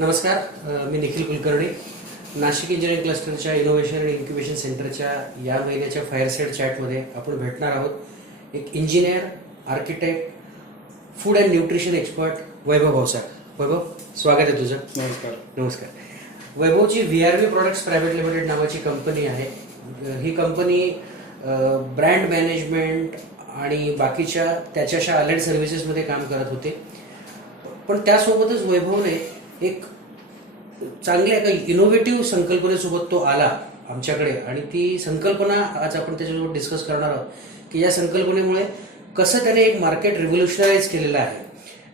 नमस्कार. मी निखिल कुलकर्णी. नाशिक इंजिनिअरिंग क्लस्टरच्या इनोव्हेशन आणि इन्क्युबेशन सेंटरच्या या महिन्याच्या फायरसाईड चॅटमध्ये आपण भेटणार आहोत एक engineer, architect, food and nutrition expert Vaibhav Bhavsar. Vaibhav, स्वागत आहे तुझं. नमस्कार. नमस्कार. वैभवची VRV प्रोडक्ट्स प्रायव्हेट लिमिटेड नावाची कंपनी आहे. ही कंपनी ब्रँड मॅनेजमेंट आणि बाकीच्या त्याच्याशा अलाइड सर्व्हिसेसमध्ये काम करत होते. पण त्यासोबतच वैभवने एक चांगल्या एका इनोव्हेटिव्ह संकल्पनेसोबत तो आला आमच्याकडे आणि ती संकल्पना आज आपण त्याच्यासोबत डिस्कस करणार आहोत की या संकल्पनेमुळे कसं त्याने एक मार्केट रिव्होल्युशनराईज केलेलं आहे.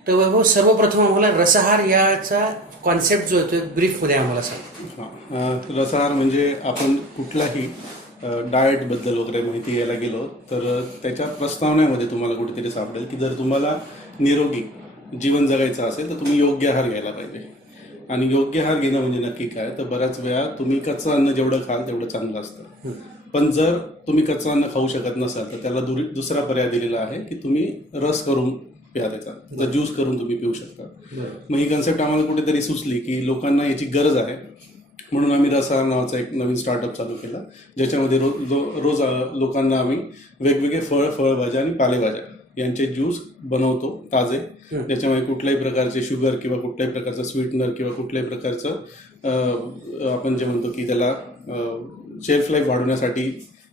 तर वैभव, सर्वप्रथम आम्हाला रसहार याचा कॉन्सेप्ट जो आहे तो एक ब्रीफमध्ये आम्हाला सांग. रसआहार म्हणजे आपण कुठलाही डाएटबद्दल वगैरे माहिती घ्यायला गेलो तर त्याच्या प्रस्तावनेमध्ये तुम्हाला कुठेतरी सापडेल की जर तुम्हाला निरोगी जीवन जगायचं असेल तर तुम्ही योग्य आहार घ्यायला पाहिजे. आणि योग्य आहार घेणं म्हणजे नक्की काय, तर बऱ्याच वेळा तुम्ही कच्चं अन्न जेवढं खाल तेवढं चांगलं असतं. पण जर तुम्ही कच्चं अन्न खाऊ शकत नसाल तर त्याला दुसरा पर्याय दिलेला आहे की तुम्ही रस करून प्या, त्याचा ज्यूस करून तुम्ही पिऊ शकता. मग ही कन्सेप्ट आम्हाला कुठेतरी सुचली की लोकांना याची गरज आहे, म्हणून आम्ही रसआहार नावाचा एक नवीन स्टार्टअप चालू केला, ज्याच्यामध्ये रोज लोकांना आम्ही वेगवेगळे फळभाज्या आणि पालेभाज्या यांचे ज्यूस बनवतो ताजे, ज्याच्यामध्ये कुठल्याही प्रकारचे शुगर किंवा कुठल्याही प्रकारचं स्वीटनर किंवा कुठल्याही प्रकारचं आपण जे म्हणतो की त्याला शेल्फ लाईफ वाढवण्यासाठी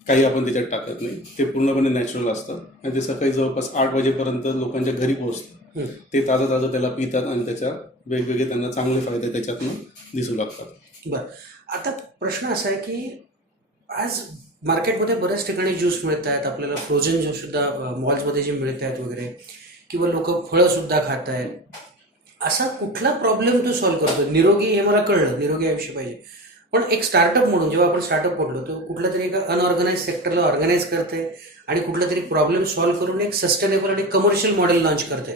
काही आपण त्याच्यात टाकत नाही. ते पूर्णपणे नॅचरल असतं आणि ते सकाळी जवळपास 8 वाजेपर्यंत लोकांच्या घरी पोहोचतं. ते ताजं त्याला पितात आणि त्याच्या वेगवेगळे त्यांना चांगले फायदे त्याच्यातून दिसू लागतात. बरं, आता प्रश्न असा आहे की आज मार्केटमध्ये बऱ्याच ठिकाणी ज्यूस मिळत आहेत आपल्याला, फ्रोझन ज्यूस सुद्धा मॉल्समध्ये जे मिळत आहेत वगैरे, किंवा लोक फळं सुद्धा खात आहेत. असा कुठला प्रॉब्लेम तो सॉल्व्ह करतो? निरोगी हे मला कळलं, निरोगी आयुष्य पाहिजे, पण एक स्टार्टअप म्हणून जेव्हा आपण स्टार्टअप म्हटलो तो कुठल्या तरी एका अनऑर्गनाइज सेक्टरला ऑर्गनाइज करते आणि कुठला तरी प्रॉब्लेम सॉल्व्ह करून एक सस्टेनेबल आणि कमर्शियल मॉडेल लॉन्च करते.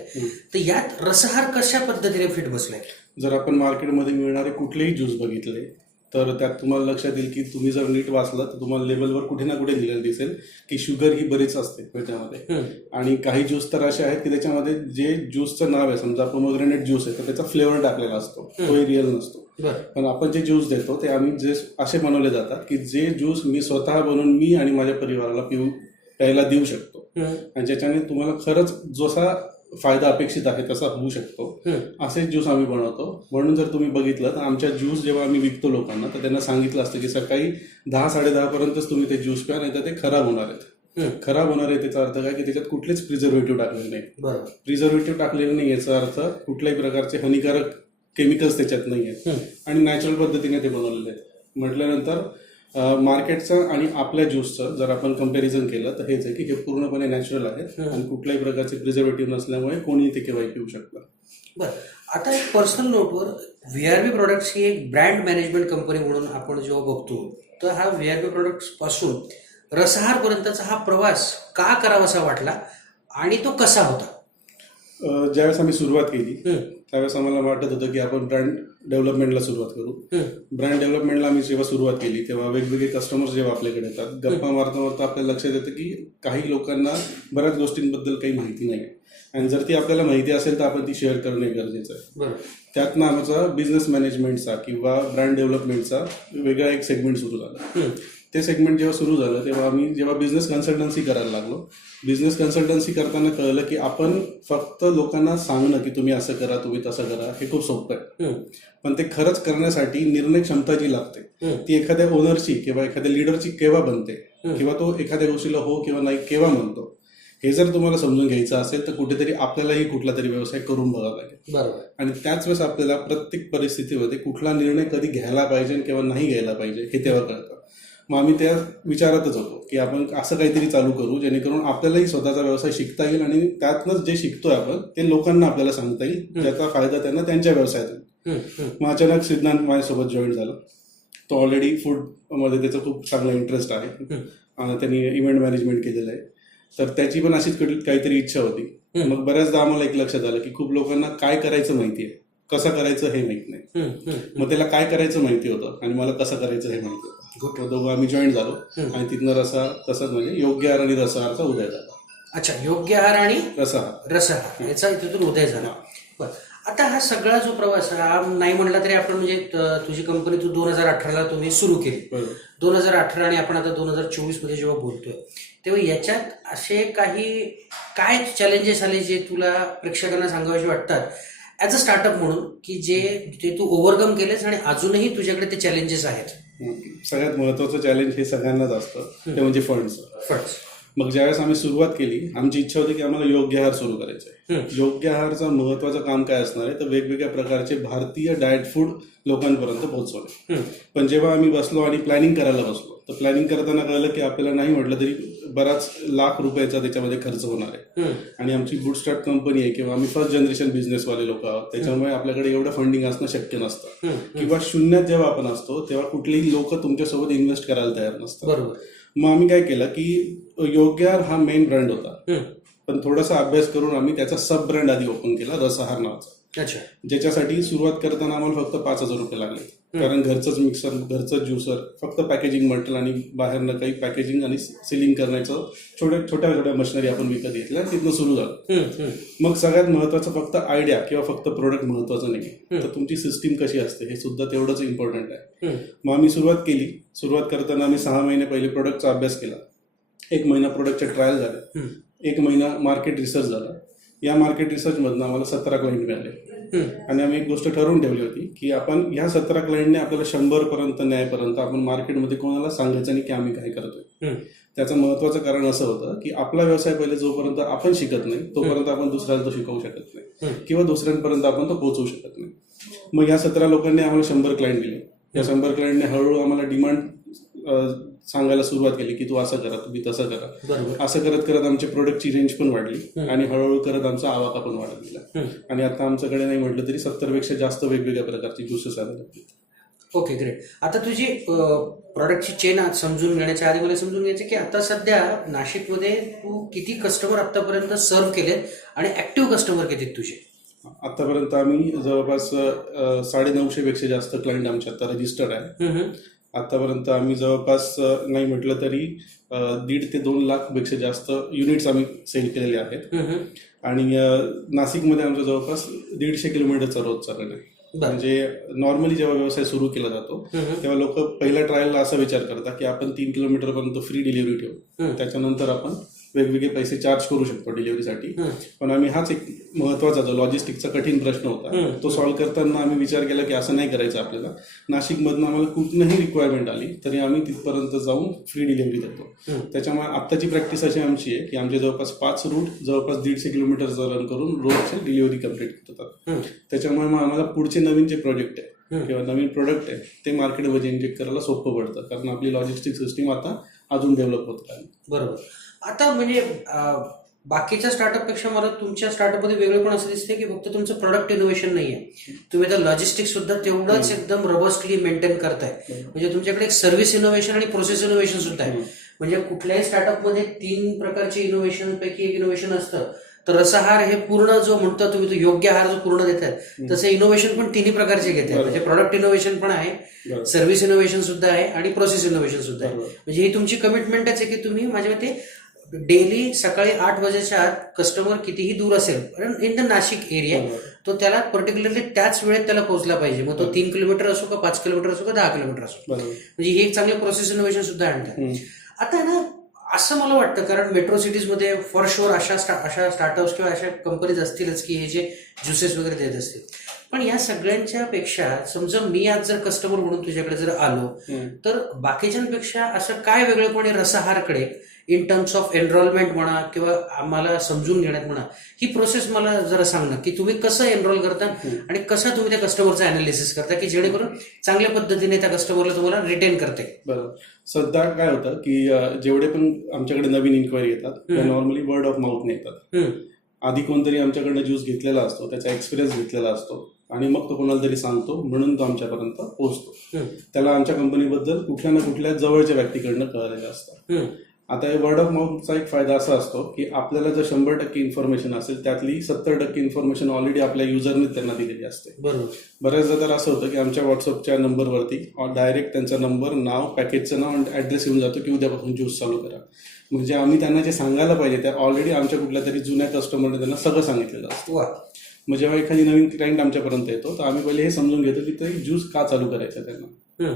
तर यात रसहार कशा पद्धतीने फिट बसलाय? जर आपण मार्केटमध्ये मिळणारे कुठलेही ज्यूस बघितले तर त्यात तुम्हाला लक्षात येईल की तुम्ही जर नीट वाचलं तर तुम्हाला लेबलवर कुठे ना कुठे लिहिलेलं दिसेल की शुगर ही बरीच असते त्याच्यामध्ये. आणि काही ज्यूस तर असे आहेत की त्याच्यामध्ये जे ज्यूसचं नाव आहे, समजा पोमोग्रेनेट ज्यूस आहे तर त्याचा फ्लेवर टाकलेला असतो, तोही रिअल नसतो. पण आपण जे ज्यूस देतो ते आम्ही जे असे बनवले जातात की जे ज्यूस मी स्वतः बनवून मी आणि माझ्या परिवाराला प्यायला देऊ शकतो आणि ज्याच्याने तुम्हाला खरंच जसा फायदा अपेक्षित आहे तसा होऊ शकतो, असे ज्यूस आम्ही बनवतो. म्हणून जर तुम्ही बघितलं तर आमच्या ज्यूस जेव्हा आम्ही विकतो लोकांना तर त्यांना सांगितलं असतं की सकाळी 10-10:30 पर्यंतच तुम्ही ते ज्यूस प्या, नाही तर ते खराब होणार आहेत. खराब होणार आहे त्याचा अर्थ काय की त्याच्यात कुठलेच प्रिझर्वेटिव्ह टाकलेले नाही. प्रिझर्वेटिव्ह टाकलेले नाही याचा अर्थ कुठल्याही प्रकारचे हानिकारक केमिकल्स त्याच्यात नाही आहेत आणि नॅचरल पद्धतीने ते बनवलेले आहेत. म्हटल्यानंतर मार्केटचं आणि आपल्या ज्यूसचं जर आपण कम्पॅरिझन केलं तर हेच आहे की हे पूर्णपणे नॅचरल आहेत आणि कुठल्याही प्रकारचे प्रिझर्वेटिव्ह नसल्यामुळे कोणीही ते केव्हाही पिऊ शकतं. बरं, आता एक पर्सनल नोटवर VRV प्रोडक्ट्स ही एक ब्रँड मॅनेजमेंट कंपनी म्हणून आपण जेव्हा बघतो तर हा VRV प्रोडक्ट्स पासून रसहारपर्यंतचा हा प्रवास का करावासा वाटला आणि तो कसा होता? ज्यावेळेस आम्ही सुरुवात केली त्यावेळेस आम्हाला वाटत होतं की आपण ब्रँड डेव्हलपमेंटला सुरुवात करू. ब्रँड डेव्हलपमेंटला आम्ही जेव्हा सुरुवात केली तेव्हा वेगवेगळे कस्टमर्स जेव्हा आपल्याकडे येतात, गप्पा मारता आपल्याला लक्षात येतं की काही लोकांना बऱ्याच गोष्टींबद्दल काही माहिती नाही आणि जर ती आपल्याला माहिती असेल तर आपण ती शेअर करणे गरजेचं आहे. त्यातनं आमचा बिझनेस मॅनेजमेंटचा किंवा ब्रँड डेव्हलपमेंटचा वेगळा एक सेगमेंट सुरू झाला. ते सेगमेंट जेव्हा सुरू झालं तेव्हा आम्ही जेव्हा बिझनेस कन्सल्टन्सी करायला लागलो, बिझनेस कन्सल्टन्सी करताना कळलं की आपण फक्त लोकांना सांगणं की तुम्ही असं करा, तुम्ही तसं करा, हे खूप सोपं आहे. पण ते खरंच करण्यासाठी निर्णय क्षमता जी लागते ती एखाद्या ओनरची किंवा एखाद्या लिडरची केव्हा बनते किंवा तो एखाद्या गोष्टीला हो किंवा नाही केव्हा म्हणतो, हे जर तुम्हाला समजून घ्यायचं असेल तर कुठेतरी आपल्यालाही कुठला तरी व्यवसाय करून बघावा लागेल. आणि त्याच वेळेस आपल्याला प्रत्येक परिस्थितीमध्ये कुठला निर्णय कधी घ्यायला पाहिजे किंवा नाही घ्यायला पाहिजे हे तेव्हा कळतं. मग आम्ही त्या विचारातच होतो की आपण असं काहीतरी चालू करू जेणेकरून आपल्यालाही स्वतःचा व्यवसाय शिकता येईल आणि त्यातनंच जे शिकतोय आपण ते लोकांना आपल्याला सांगता येईल, ज्याचा फायदा त्यांना त्यांच्या व्यवसायात होईल. मग अचानक सिद्धांत माझ्यासोबत जॉईन झाला. तो ऑलरेडी फूडमध्ये त्याचा खूप चांगला इंटरेस्ट आहे आणि त्यांनी इव्हेंट मॅनेजमेंट केलेलं आहे, तर त्याची पण अशीच काहीतरी इच्छा होती. मग बऱ्याचदा आम्हाला एक लक्षात आलं की खूप लोकांना काय करायचं माहिती आहे, कसं करायचं हे माहित नाही. मग त्याला काय करायचं माहिती होतं आणि मला कसं करायचं हे माहिती होतं. दोघं आम्ही जॉईन झालो आणि तिथनं तसंच म्हणजे योग्य आहार आणि रसआहारचा उदय झाला. अच्छा, योग्य आहार आणि रसआहार याचा तिथून उदय झाला. बरं, आता हा सगळा जो प्रवास हा नाही म्हणला तरी आपण म्हणजे तुझी कंपनी तू 2018ला तुम्ही सुरू केली. बरोबर. 2018 आणि आपण आता 2024 मध्ये जेव्हा बोलतोय तेव्हा याच्यात असे काही काय चॅलेंजेस आले जे तुला प्रेक्षकांना सांगावेसे वाटतात ॲज अ स्टार्टअप म्हणून, की जे तू ओव्हरकम केलेस आणि अजूनही तुझ्याकडे ते चॅलेंजेस आहेत? सगळ्यात महत्वाचं चॅलेंज हे सगळ्यांनाच असतं, ते म्हणजे फंड्स. फंड्स. मग ज्यावेळेस आम्ही सुरुवात केली, आमची इच्छा होती की आम्हाला योग्य आहार सुरू करायचा आहे. योग्य आहारचं महत्वाचं काम काय असणार आहे तर वेगवेगळ्या प्रकारचे भारतीय डाएट फूड लोकांपर्यंत पोहोचवणे. पण जेव्हा आम्ही बसलो आणि प्लॅनिंग करायला बसलो तर प्लॅनिंग करताना कळलं की आपल्याला नाही म्हटलं तरी बराच लाख रुपयाचा त्याच्यामध्ये खर्च होणार आहे. आणि आमची बुटस्ट्रॅप कंपनी आहे किंवा आम्ही फर्स्ट जनरेशन बिझनेसवाले लोक आहोत, त्याच्यामुळे आपल्याकडे एवढं फंडिंग असणं शक्य नसतं. किंवा शून्यात जेव्हा आपण असतो तेव्हा कुठलेही लोक तुमच्यासोबत इन्व्हेस्ट करायला तयार नसतात. बरोबर. मग आम्ही काय केलं की योग्य आहार हा मेन ब्रँड होता, पण थोडासा अभ्यास करून आम्ही त्याचा सब ब्रँड आधी ओपन केला, रसआहार नावाचा. अच्छा. ज्याच्यासाठी सुरुवात करताना आम्हाला फक्त 5,000 रुपये लागले, कारण घरचंच मिक्सर, घरचंच ज्युसर, फक्त पॅकेजिंग मटेरियल आणि बाहेरनं काही पॅकेजिंग आणि सिलिंग करण्याचं छोट्या छोट्या मशिनरी आपण विकत घेतल्या, तिथनं सुरू झालं. मग सगळ्यात महत्वाचं फक्त आयडिया किंवा फक्त प्रोडक्ट महत्वाचं नाही, तर तुमची सिस्टीम कशी असते हे सुद्धा तेवढंच इम्पॉर्टंट आहे. मग आम्ही सुरुवात केली. सुरुवात करताना आम्ही 6 महिने पहिले प्रोडक्टचा अभ्यास केला, 1 महिना प्रोडक्टचे ट्रायल झाले, 1 महिना मार्केट रिसर्च झाला. या मार्केट रिसर्चमधनं आम्हाला 17 क्लायंट मिळाले आणि आम्ही एक गोष्ट ठरवून ठेवली होती की आपण ह्या 17 क्लायंटने आपल्याला 100 न्यायपर्यंत आपण मार्केटमध्ये कोणाला सांगायचं नाही की आम्ही काय करतोय. त्याचं महत्वाचं कारण असं होतं की आपला व्यवसाय पहिले जोपर्यंत आपण शिकत नाही तोपर्यंत आपण दुसऱ्याला तो शिकवू शकत नाही किंवा दुसऱ्यांपर्यंत आपण तो पोहोचवू शकत नाही. मग ह्या 17 लोकांनी आम्हाला 100 क्लायंट दिले. या 100 क्लायंटने हळूहळू आम्हाला डिमांड सांगायला सुरुवात केली की तू असं करा, तुम्ही तसं करा. असं करत करत आमच्या प्रोडक्टची रेंज पण वाढली आणि हळूहळू करत आमचा आवाका पण वाढत गेला. आणि आता आमच्याकडे नाही म्हटलं तरी 70 पेक्षा जास्त वेगवेगळ्या प्रकारचे ज्युसेस आहेत. Okay, great. आता तुझी प्रॉडक्टची चेन समजून घेण्याच्या आधी मला समजून घ्यायचं की आता सध्या नाशिकमध्ये तू किती कस्टमर आतापर्यंत सर्व्ह केले आणि ऍक्टिव्ह कस्टमर किती तुझे? आतापर्यंत आम्ही जवळपास 950 पेक्षा जास्त क्लायंट आमच्या आता रजिस्टर्ड आहे. आतापर्यंत आम्ही जवळपास नाही म्हटलं तरी 1.5 ते 2 लाख पेक्षा जास्त युनिट्स आम्ही सेल केलेले आहेत. आणि नाशिकमध्ये आमचा जवळपास 150 किलोमीटरचा रोजचा रन आहे. म्हणजे नॉर्मली जेव्हा व्यवसाय सुरू केला जातो तेव्हा लोक पहिल्या ट्रायलला असा विचार करतात की आपण 3 किलोमीटर पर्यंत फ्री डिलिव्हरी ठेवू, त्याच्यानंतर आपण वेगवेगळे पैसे चार्ज करू शकतो डिलिव्हरीसाठी. पण आम्ही हाच एक महत्वाचा जो लॉजिस्टिकचा कठीण प्रश्न होता तो सॉल्व्ह करताना आम्ही विचार केला की असं नाही करायचं आपल्याला. नाशिकमधनं आम्हाला कुठनंही रिक्वायरमेंट आली तरी आम्ही तिथपर्यंत जाऊन फ्री डिलिव्हरी देतो. त्याच्यामुळे आत्ताची प्रॅक्टिस अशी आमची आहे की आमचे जवळपास 5 रूट जवळपास 150 किलोमीटरचा रन करून रोजची डिलिव्हरी कम्प्लीट करतात. त्याच्यामुळे मग आम्हाला पुढचे नवीन जे प्रोजेक्ट आहे किंवा नवीन प्रोडक्ट आहे ते मार्केटमध्ये इंजेक्ट करायला सोपं पडतं, कारण आपली लॉजिस्टिक सिस्टीम आता अजून डेव्हलप होत आहे. बरोबर. आता म्हणजे बाकीच्या स्टार्टअपपेक्षा मला तुमच्या स्टार्टअपमध्ये वेगळे पण असं दिसते की फक्त तुमचं प्रोडक्ट इनोव्हेशन नाही आहे, तुम्ही आता लॉजिस्टिक्स सुद्धा तेवढंच एकदम रबस्टली मेंटेन करताय. म्हणजे तुमच्याकडे एक सर्व्हिस इनोव्हेशन आणि प्रोसेस इनोव्हेशन सुद्धा आहे. म्हणजे कुठल्याही स्टार्टअपमध्ये 3 प्रकारचे इनोव्हेशन पैकी एक इनोव्हेशन असतं, तर रसआहार हे पूर्ण जो म्हणतो तुम्ही तो योग्य आहार जो पूर्ण देतात तसं इनोव्हेशन पण 3 प्रकारचे घेतात. म्हणजे प्रोडक्ट इनोव्हेशन पण आहे, सर्व्हिस इनोव्हेशन सुद्धा आहे आणि प्रोसेस इनोव्हेशन सुद्धा आहे. म्हणजे ही तुमची कमिटमेंटच आहे की तुम्ही माझ्या मते डेली सकाळी 8 वाजेच्या आत कस्टमर कितीही दूर असेल पण इन द नाशिक एरिया तो त्याला पर्टिक्युलरली त्याच वेळेत त्याला पोहोचला पाहिजे. मग तो 3 किलोमीटर असो का 5 किलोमीटर असो का 10 किलोमीटर असो. म्हणजे ही एक चांगली प्रोसेस इनोव्हेशन सुद्धा आणतात. आता ना असं मला वाटतं, कारण मेट्रो सिटीजमध्ये फॉर शुअर अशा स्टार्टअप्स किंवा अशा कंपनीज असतीलच की हे जे ज्युसेस वगैरे देत असतील, पण या सगळ्यांच्या पेक्षा समजा मी आज जर कस्टमर म्हणून तुझ्याकडे जर आलो तर बाकीच्यांपेक्षा असं काय वेगळेपण रसआहारकडे इन टर्म्स ऑफ एनरोलमेंट म्हणा किंवा आम्हाला समजून घेण्यात म्हणा, ही प्रोसेस मला जरा सांग ना की तुम्ही कसं एनरोल करता आणि कसं तुम्ही त्या कस्टमरचं अनालिसिस करता की जेणेकरून चांगल्या पद्धतीने त्या कस्टमरला तुम्हाला रिटेन करता येईल. बरोबर. सध्या काय होतं की जेवढे पण आमच्याकडे नवीन इन्क्वायरी येतात त्या नॉर्मली वर्ड ऑफ माउथने येतात. आधी कोणतरी आमच्याकडनं ज्यूस घेतलेला असतो, त्याचा एक्सपिरियन्स घेतलेला असतो आणि मग तो कोणाला तरी सांगतो म्हणून तो आमच्यापर्यंत पोहोचतो. त्याला आमच्या कंपनीबद्दल कुठल्या ना कुठल्या जवळच्या व्यक्तीकडनं कळलेलं असतं. आता हे वर्ड ऑफ माउथचा एक फायदा असा असतो की आपल्याला जर 100% इन्फॉर्मेशन असेल त्यातली 70% इन्फॉर्मेशन ऑलरेडी आपल्या युजरने त्यांना दिलेली असते. बऱ्याचदा तर असं होतं की आमच्या व्हॉट्सअपच्या नंबरवरती डायरेक्ट त्यांचा नंबर, नाव, पॅकेजचं नाव आणि ॲड्रेस येऊन जातो की उद्यापासून ज्यूस चालू करा. म्हणजे आम्ही त्यांना जे सांगायला पाहिजे त्या ऑलरेडी आमच्या कुठल्या तरी जुन्या कस्टमरने त्यांना सगळं सांगितलेलं असतं. मग जेव्हा एखादी नवीन क्लायंट आमच्यापर्यंत येतो तर आम्ही पहिले हे समजून घेतो की ते ज्यूस का चालू करायचं त्यांना.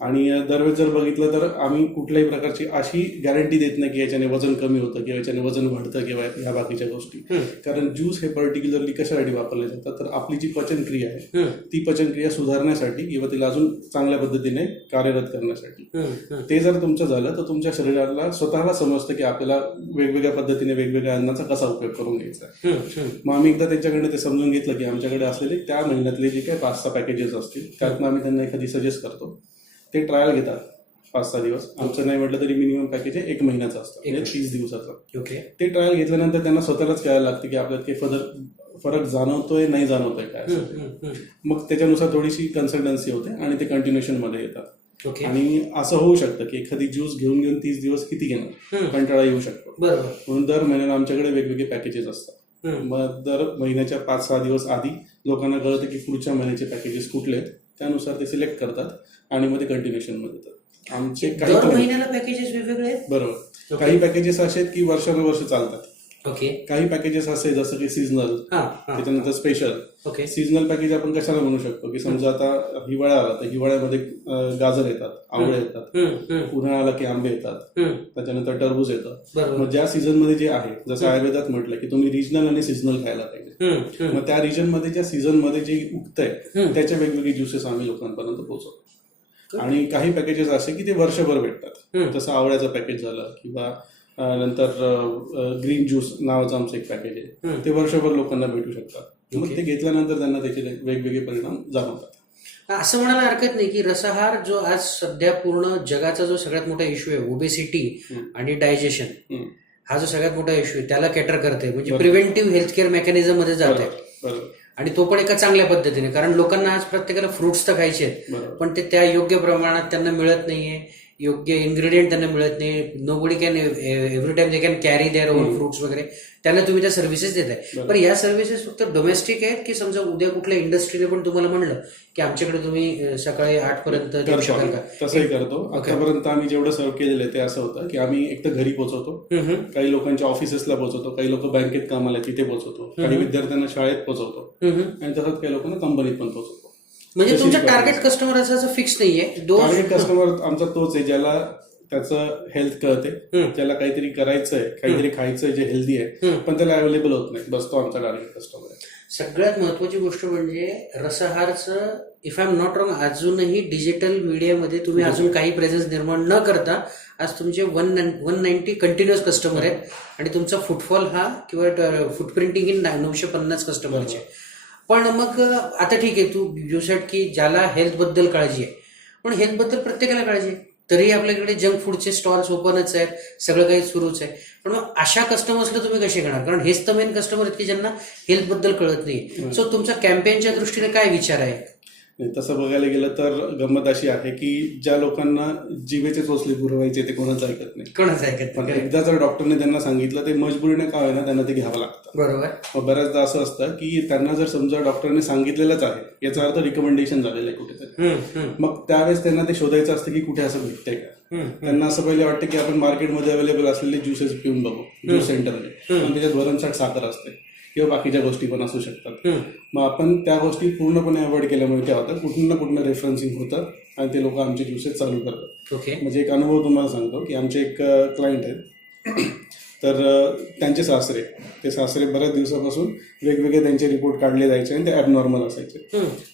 आणि दरवेळेस जर बघितलं तर आम्ही कुठल्याही प्रकारची अशी गॅरंटी देत नाही की याच्याने वजन कमी होतं किंवा याच्याने वजन वाढतं किंवा ह्या बाकीच्या गोष्टी. कारण ज्यूस हे पर्टिक्युलरली कशासाठी वापरले जातात तर आपली जी पचनक्रिया आहे ती पचनक्रिया सुधारण्यासाठी किंवा तिला अजून चांगल्या पद्धतीने कार्यरत करण्यासाठी. ते जर तुमचं झालं तर तुमच्या शरीराला स्वतःला समजतं की आपल्याला वेगवेगळ्या पद्धतीने वेगवेगळ्या अन्नाचा कसा उपयोग करून घ्यायचा आहे. मग आम्ही एकदा त्यांच्याकडे ते समजून घेतलं की आमच्याकडे असलेले त्या महिन्यातले जे काही 5-6 पॅकेजेस असतील त्यातनं आम्ही त्यांना एखादी सजेस्ट करतो. ते ट्रायल घेतात 5-6 दिवस. आमचं नाही म्हटलं तरी मिनिमम पॅकेज आहे 1 महिन्याचं असतं, म्हणजे 30 दिवसाचं. ते ट्रायल घेतल्यानंतर त्यांना स्वतःलाच कळायला लागतं की आपल्यात काही फरक जाणवतोय नाही जाणवतोय काय. मग त्याच्यानुसार थोडीशी कन्सल्टन्सी होते आणि ते कंटिन्युएशन मध्ये येतात. आणि असं होऊ शकतं की एखादी ज्यूस घेऊन 30 दिवस किती घेणार, कंटाळा येऊ शकतो. म्हणून दर महिन्याला आमच्याकडे वेगवेगळे पॅकेजेस असतात. मग दर महिन्याच्या 5-6 दिवस आधी लोकांना कळतं की पुढच्या महिन्याचे पॅकेजेस कुठले आहेत, त्यानुसार ते सिलेक्ट करतात आणि मध्ये कंटिन्युएशन मध्ये येतात. आमचे काही महिन्याला पॅकेजेस वेगवेगळे आहेत. बरोबर. काही पॅकेजेस असे आहेत की वर्षानुवर्ष चालतात. काही पॅकेजेस असे जसं की सीझनल, त्याच्यानंतर स्पेशल. सीझनल पॅकेज आपण कशाला म्हणू शकतो की समजा आता हिवाळा आला तर हिवाळ्यामध्ये गाजर येतात, आवळे येतात, उन्हाळा आला की आंबे येतात, त्याच्यानंतर टरबूज येतं. मग ज्या सीझन मध्ये जे आहे, जसं आयुर्वेदात म्हटलं की तुम्ही रिजनल आणि सीझनल खायला पाहिजे. मग त्या रिजन मध्ये ज्या सीझन मध्ये जे उगतंय त्याच्या वेगवेगळे ज्युसेस आम्ही लोकांपर्यंत पोहोचवतो. आणि काही पॅकेजेस असे की ते वर्षभर भेटतात, जसं आवळ्याचं पॅकेज झालं किंवा नंतर ग्रीन ज्यूस नावाचं आमचं एक पॅकेज आहे, ते वर्षभर लोकांना भेटू शकतात. मग ते घेतल्यानंतर त्यांना त्याचे वेगवेगळे परिणाम जाणवतात. असं म्हणायला हरकत नाही की रसाहार जो आज सध्या पूर्ण जगाचा जो सगळ्यात मोठा इश्यू आहे, ओबेसिटी आणि डायजेशन, हा जो सगळ्यात मोठा इश्यू आहे त्याला कॅटर करते, म्हणजे प्रिव्हेंटिव्ह हेल्थ केअर मेकॅनिझम मध्ये जात आहे. आणि तो पण एका चांगल्या पद्धतीने, कारण लोकांना आज प्रत्येकाला फ्रुट्स तर खायचे आहेत पण ते त्या योग्य प्रमाणात त्यांना मिळत नाहीये, योग्य इन्ग्रेडियंट त्यांना मिळत नाही. Nobody can every time they can carry their own fruits वगैरे, त्यांना तुम्ही त्या सर्व्हिसेस देताय. पण या सर्व्हिसेस फक्त डोमेस्टिक आहेत की समजा उद्या कुठल्या इंडस्ट्रीने पण तुम्हाला म्हणलं की आमच्याकडे तुम्ही सकाळी 8 पर्यंत देऊ शकाल का? तसंही करतो. आतापर्यंत आम्ही जेवढं सर्व केलेलं आहे ते असं होतं की आम्ही एक तर घरी पोहोचवतो, काही लोकांच्या ऑफिसेसला पोहोचवतो, काही लोक बँकेत कामाला तिथे पोहोचवतो, काही विद्यार्थ्यांना शाळेत पोहोचवतो आणि तसंच काही लोकांना कंपनीत पण पोहोचवतो. म्हणजे तुमचं टार्गेट कस्टमर असं फिक्स नाहीये. टार्गेट कस्टमर आमचा तोच आहे ज्याला त्याचं हेल्थ कळते, ज्याला काहीतरी करायचंय, काहीतरी खायचंय जे हेल्दी आहे पण त्याला अवेलेबल होत नाही, बस तो आमचा टार्गेट कस्टमर आहे. सगळ्यात महत्वाची गोष्ट म्हणजे रसाहारचं, if I am not wrong, अजूनही डिजिटल मीडियामध्ये तुम्ही अजून काही प्रेझेन्स निर्माण न करता आज तुमचे 190 कंटिन्युअस कस्टमर आहेत आणि तुमचा फुटफॉल हा किंवा फुटप्रिंटिंग इन 950 कस्टमरचे. पण मग आता ठीक आहे, तू युसेट की ज्याला हेल्थ बद्दल काळजी आहे, पण हेल्थ बद्दल प्रत्येकाला काळजी आहे, तरी आपल्याकडे जंक फूडचे स्टॉल्स ओपनच आहेत, सगळं काही सुरूच आहे. पण मग अशा कस्टमर्सला तुम्ही कसे घेणार, कारण हेच तर मेन कस्टमर आहेत की ज्यांना हेल्थ बद्दल कळत नाही. सो तुमच्या कॅम्पेनच्या दृष्टीने काय विचार आहे? तसं बघायला गेलं तर गंमत अशी आहे की ज्या लोकांना जिभेचे चोचले पुरवायचे ते कोणाच ऐकत नाही. पण एकदा जर डॉक्टरने त्यांना सांगितलं ते मजबुरीने का होईना त्यांना ते घ्यावं लागतं. बरोबर. मग बऱ्याचदा असं असतं की त्यांना जर समजा डॉक्टरने सांगितलेलंच आहे, याचा अर्थ रिकमेंडेशन झालेलं आहे कुठेतरी, मग त्यावेळेस त्यांना ते शोधायचं असतं की कुठे असं भेटतंय का. त्यांना असं पहिले वाटतं की आपण मार्केटमध्ये अवेलेबल असलेले ज्युसेस पिऊन बघू, ज्यूस सेंटरने, पण त्याच्यात भरमसाठ साखर असते किंवा बाकीच्या गोष्टी पण असू शकतात. मग आपण त्या गोष्टी पूर्णपणे अवॉइड केल्यामुळे काय होतं, कुठून ना कुठनं रेफरन्सिंग होतं आणि ते लोक आमचे ज्युसेस चालू करतात. म्हणजे एक अनुभव तुम्हाला सांगतो की आमचे एक क्लायंट आहेत, तर त्यांचे सासरे बऱ्याच दिवसापासून वेगवेगळे त्यांचे रिपोर्ट काढले जायचे आणि ते ॲबनॉर्मल असायचे.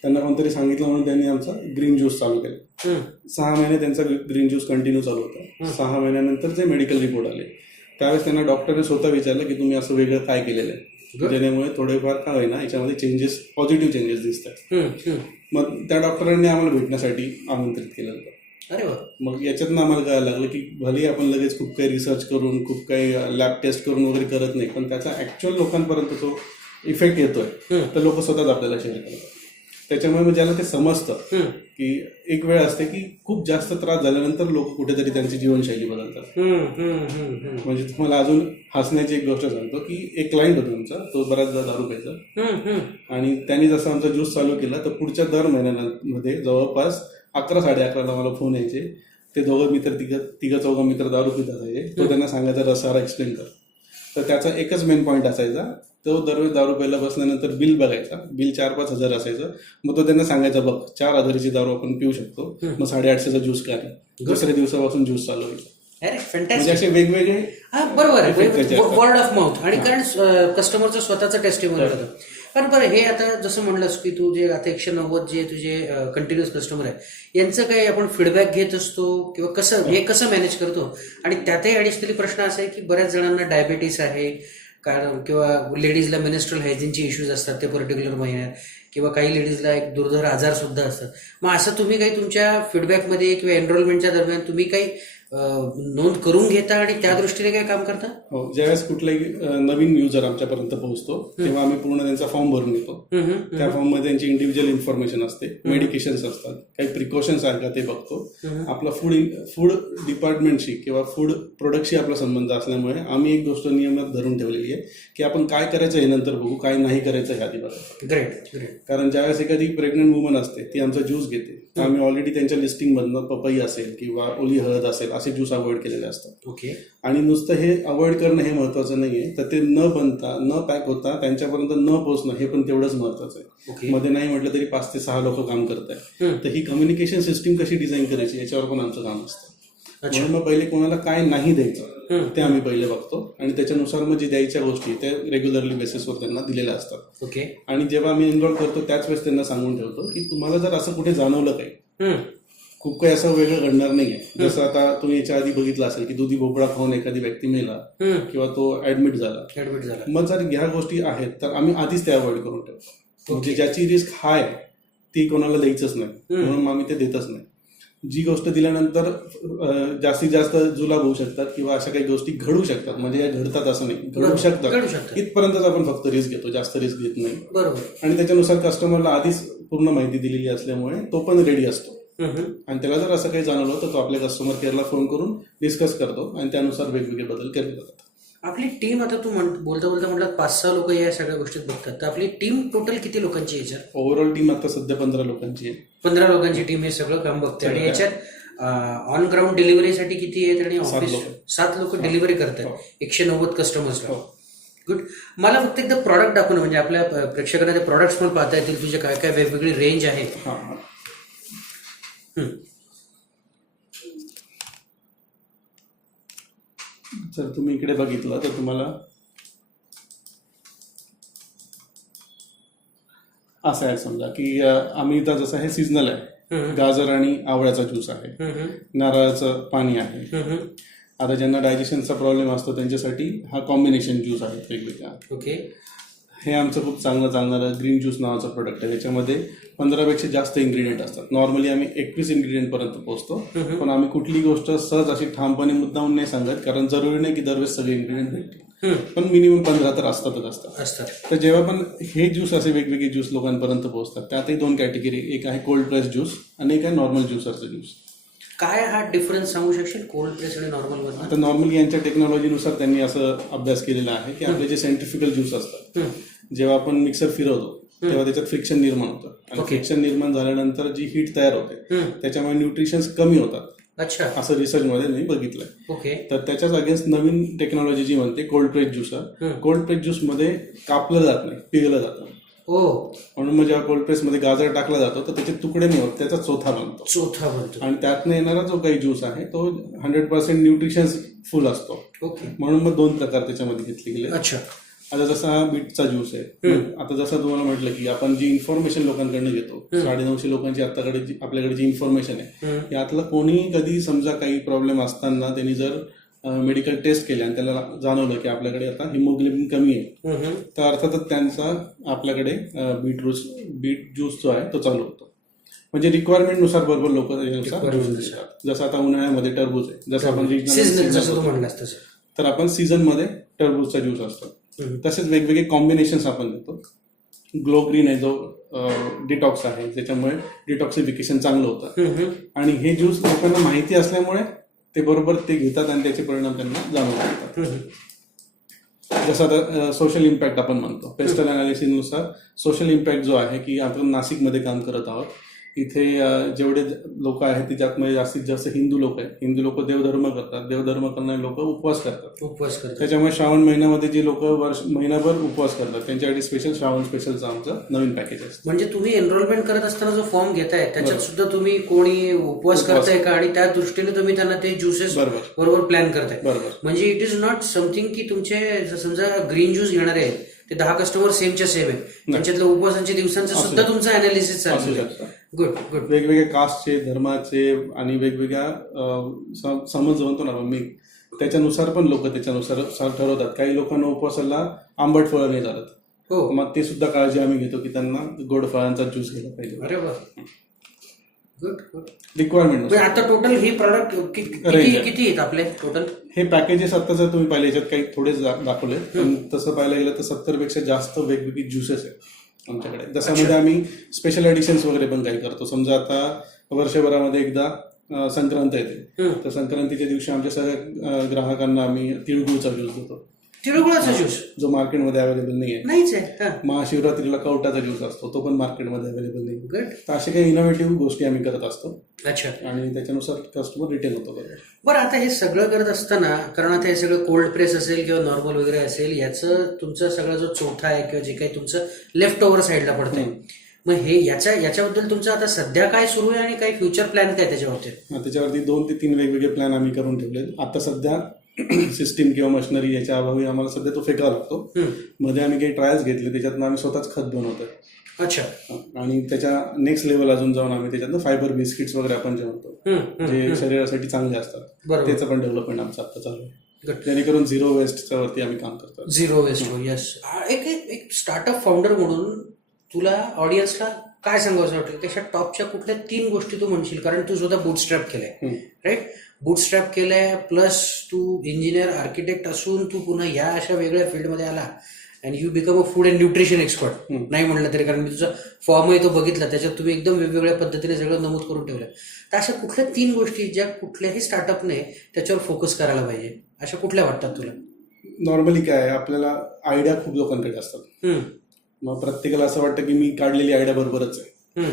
त्यांना कोणतरी सांगितलं म्हणून त्यांनी आमचा ग्रीन ज्यूस चालू केला. 6 महिने त्यांचा ग्रीन ज्यूस कंटिन्यू चालू होता. 6 महिन्यानंतर जे मेडिकल रिपोर्ट आले त्यावेळेस त्यांना डॉक्टरने स्वतः विचारलं की तुम्ही असं वेगळं काय केलेलं आहे, जेणेमुळे थोडेफार काय होईना याच्यामध्ये चेंजेस, पॉझिटिव्ह चेंजेस दिसतात. मग त्या डॉक्टरांनी आम्हाला भेटण्यासाठी आमंत्रित केलं होतं. अरे वा. मग याच्यातनं आम्हाला कळायला लागलं की भले आपण लगेच खूप काही रिसर्च करून, खूप काही लॅब टेस्ट करून वगैरे करत नाही, पण त्याचा ऍक्च्युअल लोकांपर्यंत तो इफेक्ट येतोय तर लोक स्वतःच आपल्याला शेअर करतात. त्याच्यामुळे मग ज्याला ते समजतं की एक वेळ असते की खूप जास्त त्रास झाल्यानंतर लोक कुठेतरी त्यांची जीवनशैली बदलतात. म्हणजे तुम्हाला अजून हसण्याची एक गोष्ट सांगतो की एक क्लायंट होता आमचा, तो बऱ्याचदा दारू प्यायचा आणि त्यांनी जसं आमचा ज्यूस चालू केला तर पुढच्या दर महिन्यामध्ये जवळपास 11-11:30 मला फोन यायचे. ते दोघं मित्र, तिघं चौघं मित्र दारू पित असायचे. तो त्यांना सांगायचा रसाहार एक्सप्लेन कर. तर त्याचा एकच मेन पॉईंट असायचा तो दररोज दारू प्यायला बसल्यानंतर बिल बघायचा. बिल 4-5 हजार असायचं. मग तो त्यांना सांगायचा, बघ 4 हजाराची दारू आपण पिऊ शकतो, मग 850चा ज्यूस काय. दुसऱ्या दिवसापासून ज्यूस चालू होईल. अरे म्हणजे फॅन्टॅस्टिक. असे वेगवेगळे बरोबर आहे, effect त्याचे असतात. Word of mouth. आणि कारण कस्टमरचं स्वतःचं टेस्टिमोनियल होतं. पण बरं, हे आता जसं म्हणलंस की तू जे आता 190 जे तुझे कंटिन्युअस कस्टमर आहे यांचं काही आपण फीडबॅक घेत असतो किंवा कसं मॅनेज करतो. आणि त्यातही ॲडिशनली प्रश्न असा आहे की बऱ्याच जणांना डायबिटीस आहे कारण किंवा लेडीजला मेनस्ट्रल हायजीनचे इश्यूज असतात ते पर्टिक्युलर महिन्यात, किंवा काही लेडीजला एक दुर्धर आजार सुद्धा असतात. मग असं तुम्ही काही तुमच्या फीडबॅकमध्ये किंवा एनरोलमेंटच्या दरम्यान तुम्ही काही नोंद करून घेता आणि त्या दृष्टीने काही काम करता? हो, ज्यावेळेस कुठलाही नवीन युजर आमच्यापर्यंत पोहोचतो तेव्हा आम्ही पूर्ण त्यांचा फॉर्म भरून घेतो. त्या फॉर्म मध्ये त्यांची इंडिव्हिज्युअल इन्फॉर्मेशन असते, मेडिकेशन्स असतात, काही प्रिकॉशन्स आहेत का ते बघतो. आपला फूड डिपार्टमेंटशी किंवा फूड प्रोडक्टशी आपला संबंध असल्यामुळे आम्ही एक गोष्ट नियमात धरून ठेवलेली आहे की आपण काय करायचं हे नंतर बघू, काय नाही करायचं हे आधी बघायचं. ग्रेट. कारण ज्यावेळेस एखादी प्रेग्नंट वुमन असते ती आमचा ज्यूस घेते, आम्ही ऑलरेडी त्यांच्या लिस्टिंगमधनं पपई असेल किंवा ओली हळद असेल असे ज्यूस अवॉइड केलेले असतात. ओके. आणि नुसतं हे अवॉइड करणं हे महत्वाचं नाहीये, तर ते न बनता न पॅक होता त्यांच्यापर्यंत न पोहोचणं हे पण तेवढंच महत्वाचं आहे. मध्ये नाही म्हटलं तरी 5 ते 6 लोक काम करत आहेत. तर ही कम्युनिकेशन सिस्टीम कशी डिझाईन करायची याच्यावर पण आमचं काम असतं. म्हणून मग पहिले कोणाला काय नाही द्यायचं ते आम्ही पहिले बघतो आणि त्याच्यानुसार मग जे द्यायच्या गोष्टी त्या रेग्युलरली बेसिसवर त्यांना दिलेल्या असतात. ओके. आणि जेव्हा आम्ही एनरोल करतो त्याच वेळेस त्यांना सांगून ठेवतो की तुम्हाला जर असं कुठे जाणवलं काही, खूप काही असं वेगळं घडणार नाहीये. जसं आता तुम्ही याच्या आधी बघितलं असेल की दुधी भोपळा खाऊन एखादी व्यक्ती मेला किंवा तो ऍडमिट झाला. मग जर ह्या गोष्टी आहेत तर आम्ही आधीच ते अवॉइड करून ठेवतो. म्हणजे ज्याची रिस्क हाय ती कोणाला द्यायचंच नाही, म्हणून आम्ही ते देतच नाही. जी गोष्ट दिल्यानंतर जास्तीत जास्त जुलाब होऊ शकतात किंवा अशा काही गोष्टी घडू शकतात, म्हणजे या घडतात असं नाही, घडू शकतात, इथपर्यंतच आपण फक्त रिस्क घेतो, जास्त रिस्क घेत नाही. बरोबर. आणि त्याच्यानुसार कस्टमरला आधीच पूर्ण माहिती दिलेली असल्यामुळे तो पण रेडी असतो. आणि त्याला जर असं काही जाणवलं तर तो आपल्या कस्टमर केअरला फोन करून डिस्कस करतो आणि त्यानुसार वेगवेगळे बदल केले जातात. आपली टीम, आता तू बोलता म्हटलं 5-6 लोक या सगळ्या गोष्टीत बघतात, तर आपली टीम टोटल किती लोकांची याच्यात? ओव्हरऑल टीम आता सध्या 15 लोकांची आहे. 15 लोकांची टीम हे सगळं काम बघते. आणि याच्यात ऑन ग्राउंड डिलिव्हरीसाठी किती आहेत आणि ऑफिस? 7 लोक डिलिव्हरी करतात 190 कस्टमर्सला. गुड. मला फक्त एकदा प्रॉडक्ट दाखवणं, म्हणजे आपल्या प्रेक्षकांना ते प्रॉडक्ट्स पण पाहता येतील, तुझे काय काय वेगवेगळी रेंज आहे. जर तुम्ही इकडे बघितलं तर तुम्हाला असं आहे, समजा की आम्ही इथं जसं हे सीझनल आहे, गाजर आणि आवळ्याचा ज्यूस आहे, नारळाचं पाणी आहे. आता ज्यांना डायजेशनचा प्रॉब्लेम असतो त्यांच्यासाठी हा कॉम्बिनेशन ज्यूस आहे वेगवेगळा. ओके. हे आमचं खूप चांगलं चालणारं ग्रीन ज्यूस नावाचं प्रोडक्ट आहे. याच्यामध्ये 15पेक्षा जास्त इन्ग्रेडियंट असतात. नॉर्मली आम्ही 21 इन्ग्रेडियंट पर्यंत पोहोचतो, पण आम्ही कुठली गोष्ट सहज अशी ठामपणे मुद्दामून नाही सांगत, कारण जरुरी नाही की दरवेळेस सगळे इन्ग्रेडियंट भेटतील, पण मिनिमम 15 तर असतातच असतात. तर जेव्हा पण हे ज्यूस असे वेगवेगळे ज्यूस लोकांपर्यंत पोहोचतात, त्यातही 2 कॅटेगरी, एक आहे कोल्ड प्रेस ज्यूस आणि एक आहे नॉर्मल ज्युसरचं ज्यूस. काय हा डिफरन्स सांगू शकशील कोल्ड प्रेस आणि नॉर्मल? आता नॉर्मली यांच्या टेक्नॉलॉजीनुसार त्यांनी असं अभ्यास केलेला आहे की आपले जे सेंट्रिफ्युगल ज्यूस असतात, जेव्हा आपण मिक्सर फिरवतो तेव्हा त्याच्यात फ्रिक्शन निर्माण होतं, आणि फ्रिक्शन निर्माण झाल्यानंतर जी हीट तयार होते त्याच्यामुळे न्यूट्रिशन्स कमी होतात. अच्छा. असं रिसर्चमध्ये मी बघितलंय. ओके. तर त्याच्याच अगेन्स्ट नवीन टेक्नॉलॉजी जी म्हणते cold press juicer. Cold press juice मध्ये कापलं जात नाही, पिळलं जातं. म्हणून मग जेव्हा कोल्ड प्रेस मध्ये गाजर टाकला जातो तर त्याचे तुकडे नाही होत, त्याचा चोथा बनतो. आणि त्यातनं येणारा जो काही ज्यूस आहे तो 100% न्यूट्रिशन्स फुल असतो. म्हणून मग 2 प्रकार त्याच्यामध्ये घेतले गेले. अच्छा. आता जसा हा बीटचा ज्यूस आहे, आता जसं तुम्हाला म्हटलं की आपण जी इन्फॉर्मेशन लोकांकडनं घेतो, 950 लोकांची आताकडे आपल्याकडे जी इन्फॉर्मेशन आहे, यातलं कोणीही कधी समजा काही प्रॉब्लेम असताना त्यांनी जर मेडिकल टेस्ट केले आणि त्याला जाणवलं की आपल्याकडे आता हिमोग्लोबिन कमी आहे, तर अर्थातच त्यांचा आपल्याकडे बीट ज्यूस जो आहे तो चालू होतो. म्हणजे रिक्वायरमेंट नुसार बरोबर लोक जसं आता उन्हाळ्यामध्ये टरबूज आहे, जसं आपण तर आपण सीझन मध्ये टरबूजचा ज्यूस असतो. तसेच वेगवेगळे कॉम्बिनेशन्स आपण देतो. ग्लो ग्रीन आहे जो डिटॉक्स आहे, त्याच्यामुळे डिटॉक्सिफिकेशन चांगलं होतं. आणि हे ज्यूस लोकांना माहिती असल्यामुळे ते बरोबर ते घेतात आणि त्याचे परिणाम त्यांना जाणून येतात. जसं आता सोशल इम्पॅक्ट आपण म्हणतो, पेस्टल अनालिसिसनुसार सोशल इम्पॅक्ट जो आहे की आपण नाशिकमध्ये काम करत आहोत, इथे जेवढे लोक आहेत त्याच्यात जास्तीत जास्त हिंदू लोक आहेत. हिंदू लोक देवधर्म करतात, देवधर्म करणारे लोक उपवास करतात. त्याच्यामुळे श्रावण महिन्यामध्ये जे लोक महिनाभर उपवास करतात त्यांच्यासाठी स्पेशल श्रावण स्पेशलचं आमचं नवीन पॅकेज असतं. म्हणजे तुम्ही एनरोलमेंट करत असताना जो फॉर्म घेताय त्याच्यात सुद्धा तुम्ही कोणी उपवास करताय का आणि त्या दृष्टीने तुम्ही त्यांना ते ज्युसेस बरोबर प्लॅन करताय. म्हणजे इट इज नॉट समथिंग की तुमचे समजा ग्रीन ज्यूस घेणारे आहेत ते 10 कस्टमर सेमच्या सेम आहेत, त्यांच्यातल्या उपवासांच्या दिवसांचं सुद्धा तुमचं अनालिसिस चालू आहे. Good good. वेगवेगळ्या कास्टचे, धर्माचे आणि वेगवेगळ्या समज म्हणतो ना मी, त्याच्यानुसार पण लोक त्याच्यानुसार ठरवतात. काही लोकांना उपवासाला आंबट फळं नाही चालत, हो, मग ते सुद्धा काळजी आम्ही घेतो की त्यांना गोड फळांचा ज्यूस घ्यायला पाहिजे. अरे वा, गुड गुड. रिक्वायरमेंट. आता टोटल हे प्रॉडक्ट किती आहेत आपले टोटल? हे पॅकेजेस आता जर तुम्ही पाहिले याच्यात काही थोडेच दाखवले, पण तसं पाहायला गेलं तर 70 पेक्षा जास्त वेगवेगळी ज्युसेस आहेत आमच्याकडे. त्याच्यामध्ये आम्ही स्पेशल एडिशन्स वगैरे पण काही करतो. समजा आता वर्षभरामध्ये एकदा संक्रांत येते, तर संक्रांतीच्या दिवशी आमच्या सगळ्या ग्राहकांना आम्ही तिळगुळचा ज्यूस देतो. तिळगुळाचा ज्यूस जो मार्केटमध्ये अवेलेबल नाही नाहीच आहे. महाशिवरात्रीला कवटाचा ज्यूस असतो, तो पण मार्केटमध्ये अवेलेबल नाही. गुड. तर असे काही इनोव्हेटिव्ह गोष्टी आम्ही करत असतो. अच्छा. आणि त्याच्यानुसार कस्टमर रिटेल होतो. बरं, आता हे सगळं करत असताना, कारण आता हे सगळं कोल्ड प्रेस असेल किंवा नॉर्मल वगैरे असेल, याचं तुमचं सगळा जो चोथा आहे किंवा जे काही तुमचं लेफ्ट ओव्हर साईडला पडतंय, मग हे याच्याबद्दल तुमचं आता सध्या काय सुरू आहे आणि काही फ्युचर प्लॅन काय त्याच्या बाबतीत? त्याच्यावरती 2 ते 3 वेगवेगळे प्लॅन आम्ही करून ठेवले. आता सध्या सिस्टीम किंवा मशिनरी याच्या अभावी आम्हाला सध्या तो फेकावा लागतो. मध्ये आम्ही काही ट्रायल्स घेतले, त्याच्यातनं आम्ही स्वतःच खत बनवतोय. अच्छा. आणि त्याच्या नेक्स्ट लेवल अजून जाऊन आम्ही त्याच्यातनं फायबर बिस्किट्स वगैरे आपण जे म्हणतो, जे शरीरासाठी चांगले असतात, त्याचं पण डेव्हलपमेंट आमचं आता चालू आहे, जेणेकरून झिरो वेस्टच्या वरती आम्ही काम करतो. Zero waste. येस. एक स्टार्टअप फाउंडर म्हणून तुला ऑडियन्सला काय सांगायचं वाटेल, त्याच्या टॉपच्या कुठल्या 3 गोष्टी तू म्हणशील? कारण तू सुद्धा बूटस्ट्रॅप केलंय, राईट? बूटस्ट्रॅप केलंय, प्लस तू इंजिनियर आर्किटेक्ट असून तू पुन्हा ह्या अशा वेगळ्या फील्डमध्ये आला and you become a food and nutrition expert. नाही म्हणलं तरी, कारण मी तुझा फॉर्मही तो बघितला, त्याच्यात तुम्ही एकदम वेगवेगळ्या पद्धतीने सगळं नमूद करून ठेवलं. तर अशा कुठल्या 3 गोष्टी ज्या कुठल्याही स्टार्टअपने त्याच्यावर फोकस करायला पाहिजे, अशा कुठल्या वाटतात तुला? नॉर्मली काय आहे, आपल्याला आयडिया खूप लोकांकडे असतात. मग प्रत्येकाला असं वाटतं की मी काढलेली आयडिया बरोबरच आहे.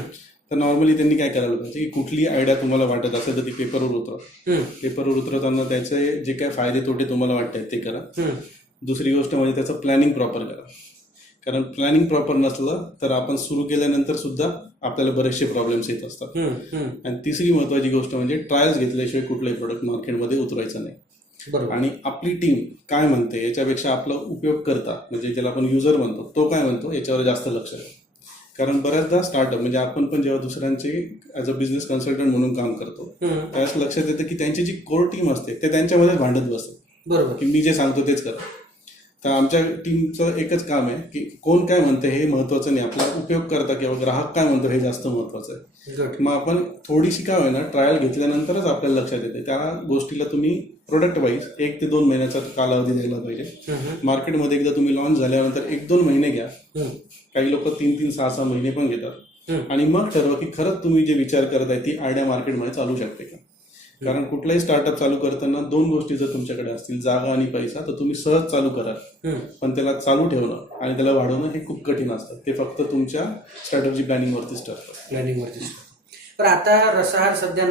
तर नॉर्मली त्यांनी काय करायला पाहिजे की कुठली आयडिया तुम्हाला वाटत असेल तर ती पेपरवर उतरवा. पेपरवर उतरवताना त्याचे जे काय फायदे तोटे तुम्हाला वाटतात ते करा. दुसरी गोष्ट म्हणजे त्याचं प्लॅनिंग प्रॉपर करा, कारण प्लॅनिंग प्रॉपर नसलं तर आपण सुरू केल्यानंतर सुद्धा आपल्याला बरेचसे प्रॉब्लेम्स येत असतात. आणि तिसरी महत्वाची गोष्ट म्हणजे ट्रायल्स घेतल्याशिवाय कुठलंही प्रोडक्ट मार्केटमध्ये उतरायचं नाही. आणि आपली टीम काय म्हणते याच्यापेक्षा आपला उपयोग करता, म्हणजे ज्याला आपण युजर म्हणतो, तो काय म्हणतो याच्यावर जास्त लक्ष द्या. कारण बऱ्याचदा स्टार्टअप म्हणजे आपण पण जेव्हा दुसऱ्यांचे ॲज अ बिझनेस कन्सल्टंट म्हणून काम करतो, त्यावेळेस लक्षात येतं की त्यांची जी कोर टीम असते ते त्यांच्यामध्ये भांडत बसतात, बरोबर, की मी जे सांगतो तेच करा. तर आमच्या टीमचं एकच काम आहे की कोण काय म्हणते हे महत्वाचं नाही, आपला उपयोग करता किंवा ग्राहक काय म्हणतो हे जास्त महत्वाचं आहे. मग आपण थोडीशी काय होईना ट्रायल घेतल्यानंतरच आपल्याला लक्षात येते. त्या गोष्टीला तुम्ही प्रोडक्ट वाईज 1 ते 2 महिन्याचा कालावधी द्यायला पाहिजे. मार्केटमध्ये एकदा तुम्ही लॉन्च झाल्यानंतर 1-2 महिने घ्या, काही लोक 3-3, 6-6 महिने पण घेतात. आणि मग ठरवा की खरंच तुम्ही जे विचार करताय ती आयडिया मार्केटमध्ये चालू शकते का. कारण कुठलाही स्टार्टअप चालू करताना 2 गोष्टी जर तुमच्याकडे असतील, जागा आणि पैसा, तर तुम्ही सहज चालू कराल. पण त्याला चालू ठेवणं आणि त्याला वाढवणं हे खूप कठीण असतं. ते फक्त तुमच्या स्ट्रॅटेजी प्लॅनिंगवरतीच ठरतं. पण आता रसाहार सध्या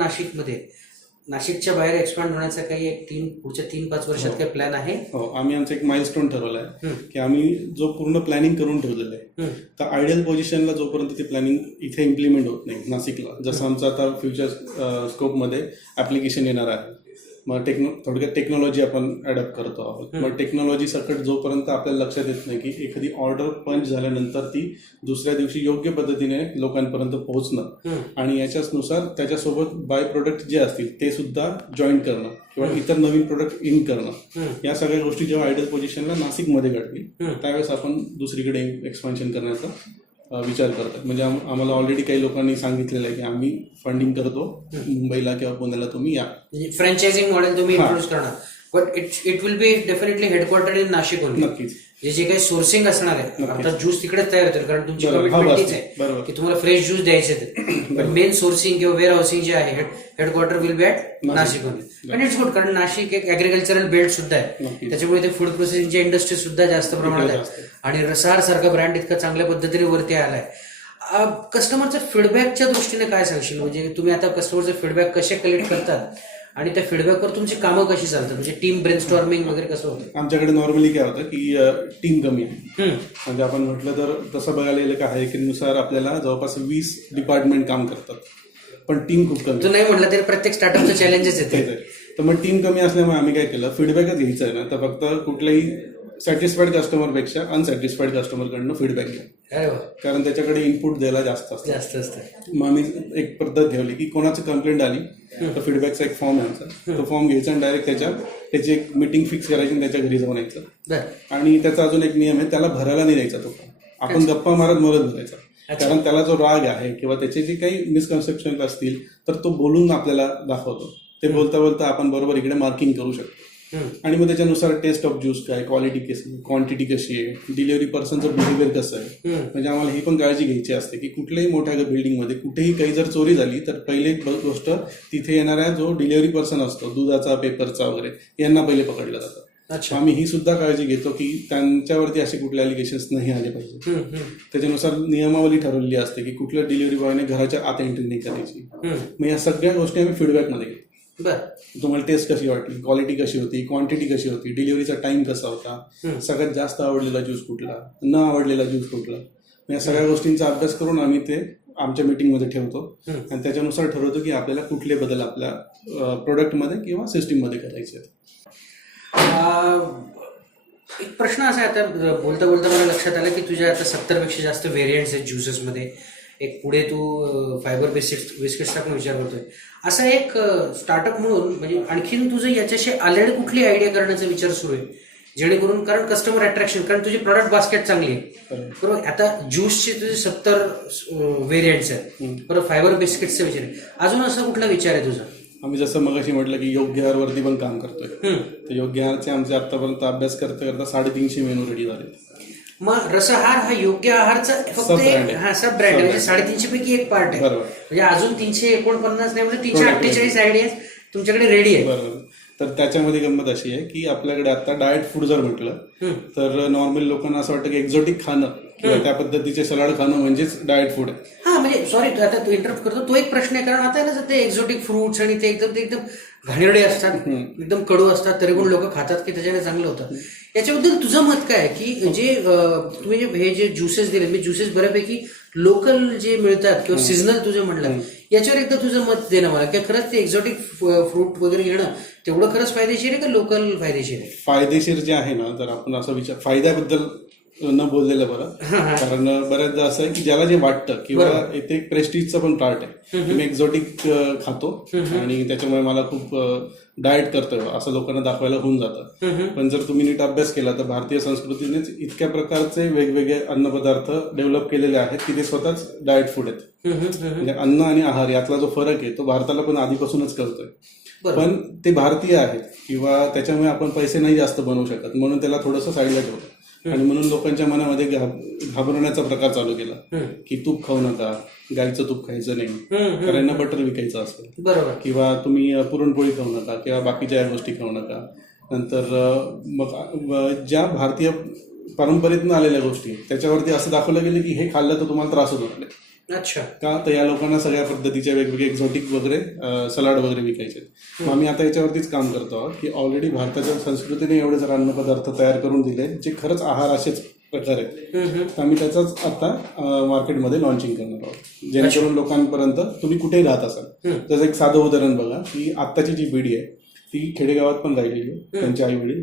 नाशिकच्या बाहेर एक्सपांड होण्याचा काही एक पुढच्या 3-5 वर्षात काही प्लॅन आहे? हो, आम्ही आमचं एक माइलस्टोन ठरवलं आहे की आम्ही जो पूर्ण प्लॅनिंग करून ठेवलेलं आहे, तर आयडियल पोझिशनला जोपर्यंत ते प्लॅनिंग इथे इम्प्लिमेंट होत नाही नाशिकला, जसं आमचं आता फ्युचर स्कोपमध्ये ऍप्लिकेशन येणार आहे, मग थोडक्यात टेक्नॉलॉजी आपण अडॅप्ट करतो आहोत. मग टेक्नॉलॉजी सकट जोपर्यंत आपल्याला लक्षात येत नाही की एखादी ऑर्डर पंच झाल्यानंतर ती दुसऱ्या दिवशी योग्य पद्धतीने लोकांपर्यंत पोहोचणं आणि याच्यानुसार त्याच्यासोबत बाय प्रोडक्ट जे असतील ते सुद्धा जॉईन करणं किंवा इतर नवीन प्रोडक्ट इन करणं, या सगळ्या गोष्टी जेव्हा आयडियल पोझिशनला नाशिकमध्ये घडतील त्यावेळेस आपण दुसरीकडे एक्सपान्शन करण्याचा विचार करतात. म्हणजे आम्हाला ऑलरेडी काही लोकांनी सांगितलेलं आहे की आम्ही फंडिंग करतो, मुंबईला किंवा पुण्याला तुम्ही या. फ्रँचायझिंग मॉडेल तुम्ही इंट्रोड्यूस करणार, but it will be definitely headquarter in Nashik only. नक्कीच. जे काही सोर्सिंग असणार आहे, आता ज्यूस तिकडेच तयार होतील, कारण तुमची कमिटमेंट तीच आहे की तुम्हाला फ्रेश ज्यूस द्यायचे ते. पण मेन सोर्सिंग किंवा वेअर हाऊसिंग जे आहे headquarter will be at Nashik only. आणि इट्स गुड, कारण नाशिक एक ऍग्रिकल्चरल बेल्ट सुद्धा आहे, त्याच्यामुळे ते फूड प्रोसेसिंगच्या इंडस्ट्री सुद्धा जास्त प्रमाणात आहे. आणि रसाहार सारखा ब्रँड इतका चांगल्या पद्धतीने वरती आलाय. कस्टमरचा फीडबॅकच्या दृष्टीने काय सांगशील? म्हणजे तुम्ही आता कस्टमरचे फीडबॅक कसे कलेक्ट करतात आणि त्या फीडबॅकवर तुमची कामं कशी चालतात? म्हणजे टीम ब्रेनस्टॉर्मिंग वगैरे कसं होतं? आमच्याकडे नॉर्मली काय होतं की टीम कमी आहे. म्हणजे आपण म्हटलं तर तसं बघायला गेलं काय आहे की नुसार आपल्याला जवळपास 20 डिपार्टमेंट काम करतात, पण टीम खूप कमी तू नाही म्हटलं तरी प्रत्येक स्टार्टअपचं चॅलेंजेस येते. आहे. तर मग टीम कमी असल्यामुळे आम्ही काय केलं, फीडबॅकच घ्यायचं आहे ना तर फक्त कुठल्याही सॅटिस्फाईड कस्टमरपेक्षा अनसॅटिस्फाईड कस्टमरकडनं फीडबॅक घ्या, अरे वा, कारण त्याच्याकडे इनपुट द्यायला जास्त असतं. जास्त असतं. मग आम्ही एक पद्धत ठेवली की कोणाची कंप्लेंट आली तर फीडबॅकचा एक फॉर्म आहे आमचा, तो फॉर्म घ्यायचा आणि डायरेक्ट त्याची एक मीटिंग फिक्स करायची आणि त्याच्या घरी जाऊन यायचं. बरं. आणि त्याचा अजून एक नियम आहे, त्याला भरायला नाही द्यायचा तो फॉर्म, आपण गप्पा मारत मदत भरायचा. कारण त्याला जो राग आहे किंवा त्याचे जे काही मिसकन्सेप्शन असतील तर तो बोलून आपल्याला दाखवतो. ते बोलता बोलता आपण बरोबर इकडे मार्किंग करू शकतो. आणि मग त्याच्यानुसार टेस्ट ऑफ ज्यूस काय, क्वालिटी कशी, क्वांटिटी कशी आहे, डिलिव्हरी पर्सनचं बिहेवियर कसं आहे. म्हणजे आम्हाला ही पण काळजी घ्यायची असते की कुठल्याही मोठ्या बिल्डिंगमध्ये कुठेही काही जर चोरी झाली तर पहिली गोष्ट तिथे येणाऱ्या जो डिलिव्हरी पर्सन असतो, दुधाचा, पेपरचा वगैरे, यांना पहिले पकडलं जातं. अच्छा. आम्ही ही सुद्धा काळजी घेतो की त्यांच्यावरती असे कुठले अलिगेशन्स नाही आले पाहिजे. त्याच्यानुसार नियमावली ठरवलेली असते की कुठल्या डिलिव्हरी बॉयने घराच्या आत एंट्री नाही करायची. मग या सगळ्या गोष्टी आम्ही फीडबॅकमध्ये घेतो. तुम्हाला टेस्ट कशी वाटली, क्वालिटी कशी होती, क्वांटिटी कशी होती, डिलिव्हरीचा टाइम कसा होता, सगळ्यात जास्त आवडलेला ज्यूस कुठला, न आवडलेला ज्यूस कुठला, या सगळ्या गोष्टींचा अभ्यास करून आम्ही ते आमच्या मीटिंगमध्ये ठेवतो आणि त्याच्यानुसार ठरवतो की आपल्याला कुठले बदल आपल्या प्रोडक्टमध्ये किंवा सिस्टीममध्ये करायचे आहेत. एक प्रश्न असा आहे, आता बोलता बोलता मला लक्षात आलं की तुझ्या आता 70पेक्षा जास्त व्हेरियंट्स आहेत ज्युसेसमध्ये. एक पुढे तू फायबर बिस्किट्सचा पण विचार करतोय. असं एक स्टार्टअप म्हणून म्हणजे आणखीन तुझं याच्याशी आलेली कुठली आयडिया करण्याचा विचार सुरू आहे जेणेकरून, कारण कस्टमर अट्रॅक्शन, कारण तुझी प्रॉडक्ट बास्केट चांगली आहे बरोबर. आता ज्यूसचे तुझे 70 व्हेरियंट्स आहेत बरोबर, फायबर बिस्किट्सचा विचार आहे. अजून असा कुठला विचार आहे तुझा? आम्ही जसं मगाशी म्हटलं की योग्य आहारवरती पण काम करतोय. तर योग्य आहारचे आमचे आतापर्यंत अभ्यास करता करता 350 मेनू रेडी झाले. मग रसहार हा योग्य आहारचा फक्त एक सब ब्रँड आहे, म्हणजे 350 पैकी एक पार्ट आहे. म्हणजे अजून 349 नाही म्हणजे 348 आयडिया तुमच्याकडे रेडी आहे. बरोबर. तर त्याच्यामध्ये गंमत अशी आहे की आपल्याकडे आता डाएट फूड जर म्हटलं तर नॉर्मल लोकांना असं वाटतं की एक्झॉटिक खाणं किंवा त्या पद्धतीचे सलाड खाणं म्हणजेच डाएट फूड आहे. हा म्हणजे सॉरी आता तू इंटरप्ट करतो, तो एक प्रश्न आहे. कारण आता ना ते एक्झॉटिक फ्रुट्स आणि ते एकदम घाणेरडे असतात, एकदम कडू असतात, तरी पण लोक खातात की त्याच्याने चांगलं होतं. याच्याबद्दल तुझं मत काय की जे तुम्ही हे जे ज्युसेस दिले, म्हणजे ज्युसेस बऱ्यापैकी लोकल जे मिळतात किंवा सिजनल तुझं म्हणलं, याच्यावर एकदा तुझं मत दे ना मला, की खरंच ते एक्झॉटिक फ्रूट वगैरे घेणं तेवढं खरंच फायदेशीर आहे का लोकल फायदेशीर आहे? फायदेशीर जे आहे ना, तर आपण असा विचार फायद्याबद्दल न बोललेलं बरं. कारण बऱ्याचदा असं आहे की ज्याला जे वाटतं किंवा इथे प्रेस्टिजचं पण पार्ट आहे, मी एक्झॉटिक खातो आणि त्याच्यामुळे मला खूप डाएट करतोय असं लोकांना दाखवायला होऊन जातं. पण जर तुम्ही नीट अभ्यास केला तर भारतीय संस्कृतीनेच इतक्या प्रकारचे वेगवेगळे अन्नपदार्थ डेव्हलप केलेले आहेत की ते स्वतःच डाएट फूड आहेत. म्हणजे अन्न आणि आहार यातला जो फरक आहे तो भारताला पण आधीपासूनच कळतोय. पण ते भारतीय आहेत किंवा त्याच्यामुळे आपण पैसे नाही जास्त बनवू शकत, म्हणून त्याला थोडंसं साईडला ठेवतो. आणि म्हणून लोकांच्या मनामध्ये घाबरण्याचा प्रकार चालू केला की तूप खाऊ नका, गाईचं तूप खायचं नाही, कारण यांना बटर विकायचं असेल, बरोबर, किंवा तुम्ही पुरणपोळी खाऊ नका किंवा बाकीच्या गोष्टी खाऊ नका. नंतर मग ज्या भारतीय परंपरेतून आलेल्या गोष्टी त्याच्यावरती असं दाखवलं गेलं की हे खाल्लं तर तुम्हाला त्रास होणार नाही. अच्छा, का तर या लोकांना सगळ्या पद्धतीचे वेगवेगळे एक्झॉटिक वगैरे सलाड वगैरे विकायचे. आम्ही आता याच्यावरतीच काम करतो आहोत की ऑलरेडी भारताच्या संस्कृतीने एवढे जर अन्नपदार्थ तयार करून दिले जे खरंच आहार असेच प्रकार आहेत, तर आम्ही त्याचाच आता मार्केटमध्ये लॉन्चिंग करणार आहोत, जेणेकरून लोकांपर्यंत तुम्ही कुठेही राहत असाल. जसं एक साधं उदाहरण बघा की आत्ताची जी पिढी आहे ती खेडेगावात पण राहिलेली आहे, त्यांचे आई वडील,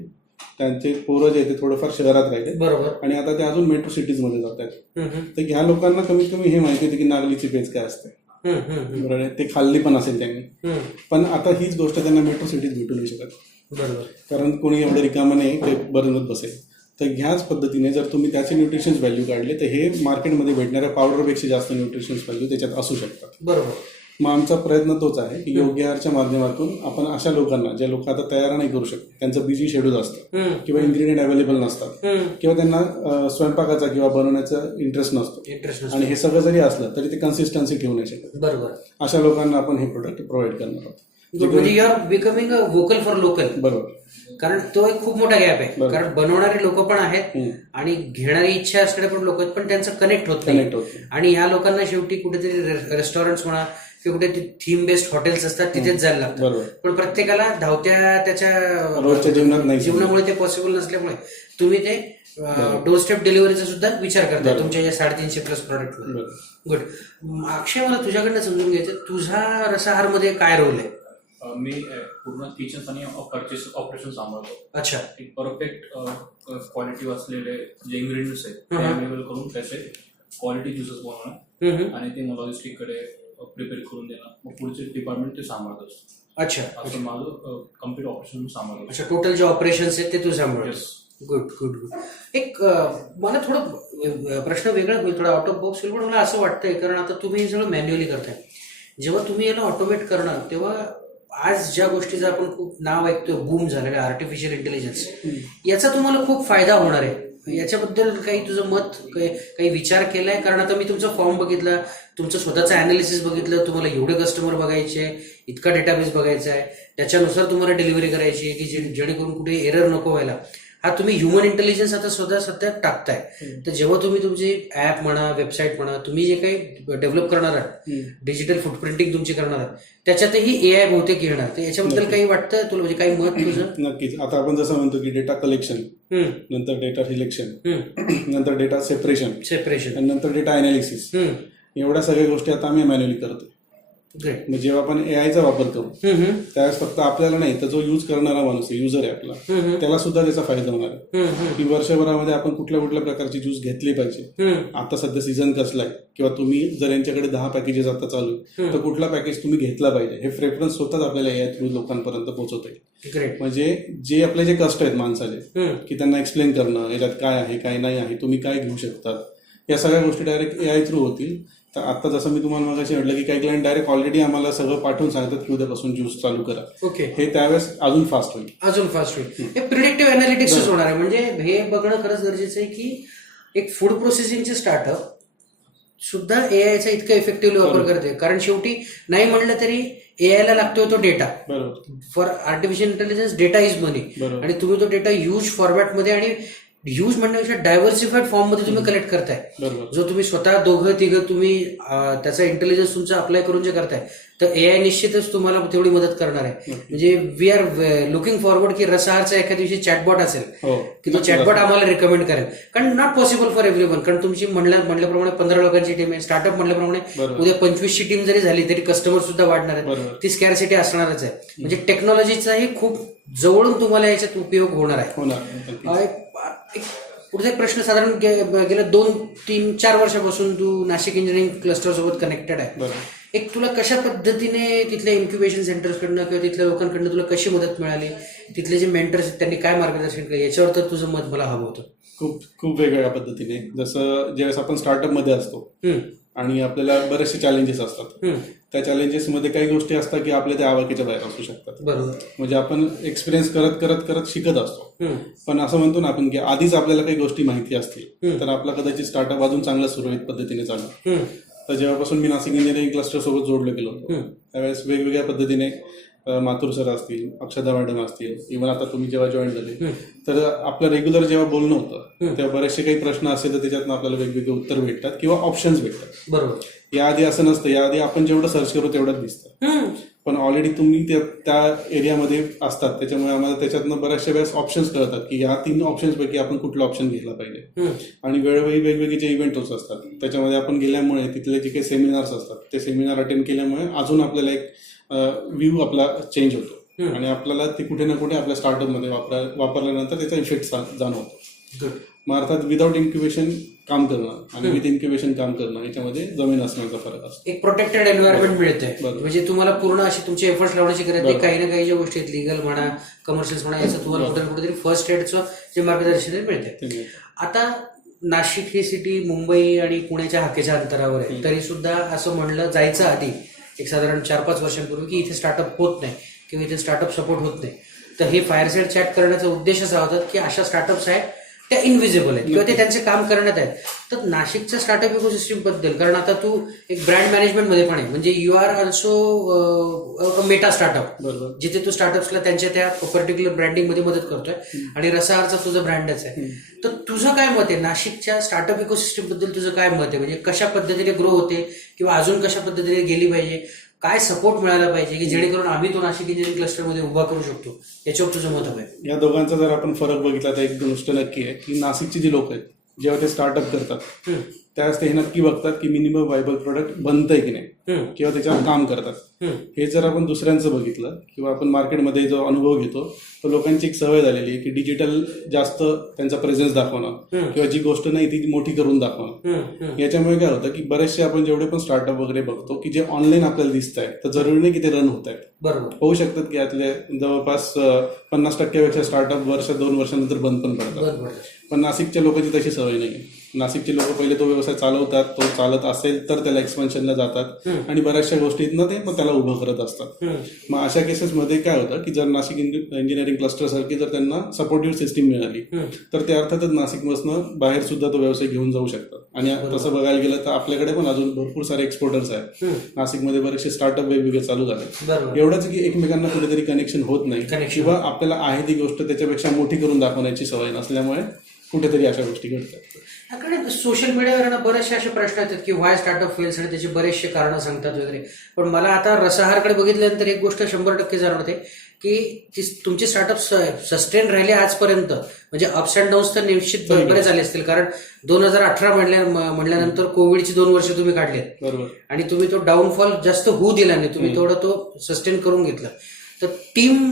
त्यांचे पोरं जे ते थोडंफार शहरात राहिले बरोबर, आणि आता ते अजून मेट्रो सिटीज मध्ये जात आहेत. तर ह्या लोकांना कमीत कमी हे माहिती होते की नागलीची पेज काय असते, बरोबर, ते खाल्ली पण असेल त्यांनी. पण आता हीच गोष्ट त्यांना मेट्रो सिटीत भेटू नाही शकत, बरोबर, कारण कोणी एवढं रिकामं नाही ते बनवत बसेल. तर ह्याच पद्धतीने जर तुम्ही त्याचे न्यूट्रिशन्स व्हॅल्यू काढले तर हे मार्केटमध्ये भेटणाऱ्या पावडरपेक्षा जास्त न्यूट्रिशन्स व्हॅल्यू त्याच्यात असू शकतात. बरोबर. मग आमचा प्रयत्न तोच आहे की योग्य आहारच्या माध्यमातून आपण अशा लोकांना, ज्या लोक आता तयार नाही करू शकत, त्यांचं बिझी शेड्यूल असतं किंवा इन्ग्रेडियंट अवेलेबल नसतात किंवा त्यांना स्वयंपाकाचा किंवा बनवण्याचा इंटरेस्ट नसतो, आणि हे सगळं जरी असलं तरी ते कन्सिस्टन्सी ठेवू नाही शकत, बरोबर, अशा लोकांना आपण हे प्रोडक्ट प्रोव्हाइड करणार आहोत. म्हणजे you are becoming a vocal for local. बरोबर. कारण तो एक खूप मोठा गॅप आहे. बरोबर. कारण बनवणारे लोक पण आहेत आणि घेणारी इच्छा असणारे पण लोक आहेत, पण त्यांचं कनेक्ट होत नाही. आणि ह्या लोकांना शेवटी कुठेतरी रेस्टॉरंट्स म्हणा किंवा कुठे थीम बेस्ड हॉटेल्स असतात तिथेच जायला लागतं. पण प्रत्येकाला धावत्या त्याच्या रोजच्या जीवनामुळे ते पॉसिबल नसल्यामुळे तुम्ही ते डोर स्टेप डिलिव्हरीचा सुद्धा विचार करताय तुमच्या या 350+ प्रोडक्ट मध्ये. गुड. अक्षय, मला तुझ्याकडनं समजून घ्यायचं, तुझा रसाहार मध्ये काय रोल आहे? मी पूर्ण किचन आणि परचेस ऑपरेशन सांभाळतो. अच्छा. एक परफेक्ट क्वालिटी असलेले जे इन्ग्रेडियंट्स आहेत ते अवेलेबल करून त्याचे क्वालिटी ज्युसेस बनवणं आणि ते लॉजिस्टिक कडे प्रिपेअर करून देणं, मग पुढचे डिपार्टमेंट ते सांभाळत असतो. अच्छा. असं माझं कम्प्लीट ऑपरेशन सांभाळतो. अच्छा, टोटल जे ऑपरेशन्स आहेत ते तू सांभाळतोस. Good good good. एक मला थोडं प्रश्न वेगळा होईल, थोडा आउट ऑफ बॉक्स होईल, पण मला असं वाटतंय कारण आता तुम्ही हे सगळं मॅन्युअली करताय, जेव्हा तुम्ही याला ऑटोमेट करणार तेव्हा आज ज्या गोष्टीचं आपण खूप नाव ऐकतोय बूम झालेलं आर्टिफिशियल इंटेलिजन्स, याचा तुम्हाला खूप फायदा होणार आहे. याच्याबद्दल काही तुझं मत, काही विचार केलाय? कारण आता मी तुमचा फॉर्म बघितला, तुमचं स्वतःचं अनालिसिस बघितलं, तुम्हाला एवढे कस्टमर बघायचे, इतका डेटाबेस बघायचा आहे, त्याच्यानुसार तुम्हाला डिलिव्हरी करायची आहे की जेणेकरून कुठे एरर नको व्हायला. हा तुम्ही ह्युमन इंटेलिजन्स आता स्वतः सध्या टाकताय. तर जेव्हा तुम्ही तुमची ऍप म्हणा, वेबसाईट म्हणा, तुम्ही जे काही डेव्हलप करणार आहात, डिजिटल फुटप्रिंटिंग तुमची करणार आहात, त्याच्यातही AI बहुतेक येणार. तर याच्याबद्दल काही वाटतं तुला, म्हणजे काही मत तुझं? नक्कीच. आता आपण जसं म्हणतो की डेटा कलेक्शन, नंतर डेटा सिलेक्शन, नंतर डेटा सेपरेशन आणि नंतर डेटा अनालिसिस, एवढ्या सगळ्या गोष्टी आता आम्ही मॅन्युअली करतो. मग जेव्हा आपण AI चा वापर करू त्यावेळेस फक्त आपल्याला नाही, तर जो यूज करणारा माणूस आहे, युजर आहे आपला, त्याला सुद्धा त्याचा फायदा होणार आहे की वर्षभरामध्ये आपण कुठल्या कुठल्या प्रकारची ज्यूस घेतली पाहिजे. आता सध्या सीझन कसलाय, किंवा तुम्ही जर यांच्याकडे 10 पॅकेजेस आता चालू तर कुठला पॅकेज तुम्ही घेतला पाहिजे, हे प्रेफरन्स स्वतःच आपल्याला AI थ्रू लोकांपर्यंत पोहोचवता. म्हणजे जे आपले जे कष्ट आहेत माणसाचे, की त्यांना एक्सप्लेन करणं याच्यात काय आहे काय नाही आहे, तुम्ही काय घेऊ शकतात, या सगळ्या गोष्टी डायरेक्ट AI थ्रू होतील. तर आता जसं मी तुम्हाला मगाशी म्हटलं की काही क्लायंट डायरेक्ट ऑलरेडी आम्हाला सगळं पाठवून सांगतात की उद्यापासून ज्यूस चालू करा. ओके. हे त्यावेळेस अजून फास्ट होईल. हे प्रिडिक्टिव्ह अनालिटिक्सच होणार आहे. म्हणजे हे बघणं खरंच गरजेचं आहे की एक फूड प्रोसेसिंगचे स्टार्टअप सुद्धा AI चा इतका इफेक्टिव्हली वापर करते. कारण शेवटी नाही म्हणलं तरी AI ला लागतोय तो data. For artificial intelligence data is money. आणि तुम्ही तो डेटा ह्यूज फॉर्मॅटमध्ये आणि ह्यूज म्हणण्यापेक्षा डायव्हर्सिफाईड फॉर्म मध्ये तुम्ही कलेक्ट करताय, जो तुम्ही स्वतः दोघं तिघं तुम्ही त्याचा इंटेलिजन्स तुमचा अप्लाय करून जे करताय, तर AI निश्चितच तुम्हाला तेवढी मदत करणार आहे. म्हणजे वी आर लुकिंग फॉरवर्ड की रसाहारचा एखाद्या दिवशी चॅटबॉट असेल की तो चॅटबॉट आम्हाला रिकमेंड करेल. कारण नॉट पॉसिबल फॉर एव्हरीवन. कारण तुमची म्हटल्याप्रमाणे 15 लोकांची टीम आहे, स्टार्टअप म्हटल्याप्रमाणे उद्या 25ची टीम जरी झाली तरी कस्टमर सुद्धा वाढणार आहे, ती स्कॅरसिटी असणारच आहे. म्हणजे टेक्नॉलॉजीचाही खूप जवळून तुम्हाला याच्यात उपयोग होणार आहे. पुढचा एक प्रश्न, साधारण गेल्या 2-3-4 वर्षापासून तू नाशिक इंजिनिअरिंग क्लस्टर सोबत कनेक्टेड आहे. एक तुला कशा पद्धतीने तिथल्या इन्क्युबेशन सेंटर्सकडनं किंवा तिथल्या लोकांकडनं तुला कशी मदत मिळाली, तिथले जे मेंटर्स त्यांनी काय मार्गदर्शन केलं, याच्यावर तर तुझं मत मला हवं होतं. खूप खूप वेगवेगळ्या पद्धतीने. जसं ज्यावेळेस आपण स्टार्टअप मध्ये असतो आणि आपल्याला बरेचसे चॅलेंजेस असतात, त्या चॅलेंजेस मध्ये काही गोष्टी असतात की आपल्या त्या आवाक्याच्या बाहेर असू शकतात. बरोबर. म्हणजे आपण एक्सपिरियन्स करत करत करत शिकत असतो. पण असं म्हणतो ना आपण की आधीच आपल्याला काही गोष्टी माहिती असतील तर आपला कदाचित स्टार्टअप अजून चांगलं सुरळीत पद्धतीने चालू. तर जेव्हापासून मी नाशिक इंजिनिअरिंग क्लस्टर सोबत जोडलं गेलो होतो त्यावेळेस वेगवेगळ्या पद्धतीने माथुर सर असतील, अक्षदा मॅडम असतील, इव्हन आता तुम्ही जेव्हा जॉईन झाले तर आपलं रेग्युलर जेव्हा बोलणं होतं तेव्हा बरेचसे काही प्रश्न असतील तर त्याच्यातनं आपल्याला वेगवेगळे उत्तर भेटतात किंवा ऑप्शन्स भेटतात. बरोबर. याआधी असं नसतं, याआधी आपण जेवढं सर्च करू तेवढंच दिसतं, पण ऑलरेडी तुम्ही त्या एरियामध्ये असतात त्याच्यामुळे आम्हाला त्याच्यातनं बऱ्याचशा वेळेस ऑप्शन्स कळतात की या 3 ऑप्शन्स पैकी आपण कुठला ऑप्शन घेतला पाहिजे. आणि वेळोवेळी वेगवेगळे जे इव्हेंट होत असतात त्याच्यामध्ये आपण गेल्यामुळे तिथले जे काही सेमिनार्स असतात ते सेमिनार अटेंड केल्यामुळे अजून आपल्याला एक व्ह्यू आपला चेंज होतो आणि आपल्याला ते कुठे ना कुठे आपल्या स्टार्टअपमध्ये वापरल्यानंतर त्याचा इफेक्ट जाणवतो. मग अर्थात विदाऊट इन्क्युबेशन काम करणं आणि विथ इन्क्युबेशन काम करणं याच्यामध्ये जमीन असण्याचा फरक असतो. एक प्रोटेक्टेड एन्व्हायरमेंट मिळते. म्हणजे तुम्हाला पूर्ण अशी तुमचे एफर्ट्स लावण्याची गरज नाही. काही ना काही ज्या गोष्टी आहेत, लिगल म्हणा, कमर्शियल्स म्हणा, याचं तुम्हाला कुठे कुठेतरी फर्स्ट एडचं जे मार्गदर्शन मिळते. आता नाशिक ही सिटी मुंबई आणि पुण्याच्या हाकेच्या अंतरावर आहे, तरी सुद्धा असं म्हणलं जायचं आधी एक साधारण 4-5 वर्षांपूर्वी की इथे स्टार्टअप होत नाही किंवा इथे स्टार्टअप सपोर्ट होत नाही. तर हे फायरसाईड चॅट करण्याचा उद्देश असा होता की अशा स्टार्टअप्स आहेत त्या इनव्हिजिबल आहेत किंवा ते त्यांचे काम करण्यात आहेत. तर नाशिकच्या स्टार्टअप इकोसिस्टम बद्दल, कारण आता तू एक ब्रँड मॅनेजमेंट मध्ये पण आहे, म्हणजे you are also meta startup, बरोबर. जिथे तू स्टार्टअप्सला त्यांच्या त्या पर्टिक्युलर ब्रँडिंग मध्ये मदत करतोय आणि रसाहारचा तुझं ब्रँडच आहे. तर तुझं काय मत आहे नाशिकच्या स्टार्टअप इकोसिस्टम बद्दल? तुझं काय मत आहे, म्हणजे कशा पद्धतीने ग्रो होते किंवा अजून कशा पद्धतीने गेली पाहिजे, काय सपोर्ट मिळाला पाहिजे की जेणेकरून आम्ही तो नाशिक इंजिनिअरिंग क्लस्टरमध्ये उभा करू शकतो, याच्यावर तुझं मत हवं आहे? या दोघांचा जर आपण फरक बघितला तर एक गोष्ट नक्की आहे की नाशिकची जी लोक आहेत जेव्हा ते स्टार्टअप करतात त्यावेळेस ते हे नक्की बघतात की मिनिमम व्हायबल प्रोडक्ट बनतंय की नाही किंवा त्याच्यावर काम करतात. हे जर आपण दुसऱ्यांचं बघितलं किंवा आपण मार्केटमध्ये जो अनुभव घेतो तर लोकांची एक सवय झालेली आहे की डिजिटल जास्त त्यांचा प्रेझेन्स दाखवणं किंवा जी गोष्ट नाही ती मोठी करून दाखवणं. याच्यामुळे काय होतं की बरेचसे आपण जेवढे पण स्टार्टअप वगैरे बघतो की जे ऑनलाईन आपल्याला दिसत आहे तर जरुरी नाही की ते रन होत आहेत. बरोबर. होऊ शकतात की यातले जवळपास 50% स्टार्टअप वर्ष 2 वर्षानंतर बंद पण पडतात. पण नाशिकच्या लोकांची तशी सवय नाही. नाशिकचे लोक पहिले तो व्यवसाय चालवतात, तो चालत असेल तर त्याला एक्सपेन्शनला जातात आणि बऱ्याचशा गोष्टीतनं ते पण त्याला उभं करत असतात. मग अशा केसेसमध्ये काय होतं की जर नाशिक इंजिनिअरिंग क्लस्टर सारखी जर त्यांना सपोर्टिव्ह सिस्टीम मिळाली तर ते अर्थातच नाशिकपासून बाहेर सुद्धा तो व्यवसाय घेऊन जाऊ शकतात. आणि तसं बघायला गेलं तर आपल्याकडे पण अजून भरपूर सारे एक्सपोर्टर्स आहेत. नाशिकमध्ये बरेचसे स्टार्टअप वेगवेगळे चालू झाले. एवढंच की एकमेकांना कुठेतरी कनेक्शन होत नाही किंवा आपल्याला आहे ती गोष्ट त्याच्यापेक्षा मोठी करून दाखवण्याची सवय नसल्यामुळे कुठेतरी अशा गोष्टी घडतात. याकडे सोशल मीडियावर बरेचसे असे प्रश्न येतात की व्हाय स्टार्टअप फेल्स आणि त्याची बरेचसे कारणं सांगतात वगैरे. पण मला आता रसाहारकडे बघितल्यानंतर एक गोष्ट 100% जाणवते की तुमचे स्टार्टअप सस्टेन राहिले आजपर्यंत, म्हणजे अप्स अँड डाऊन्स तर निश्चित बरेच झाले असतील, कारण 2018 म्हणल्यानंतर कोविडची 2 वर्ष तुम्ही काढलेत. बरोबर. आणि तुम्ही तो डाऊनफॉल जास्त होऊ दिला नाही, तुम्ही थोडं तो सस्टेन करून घेतला. तर टीम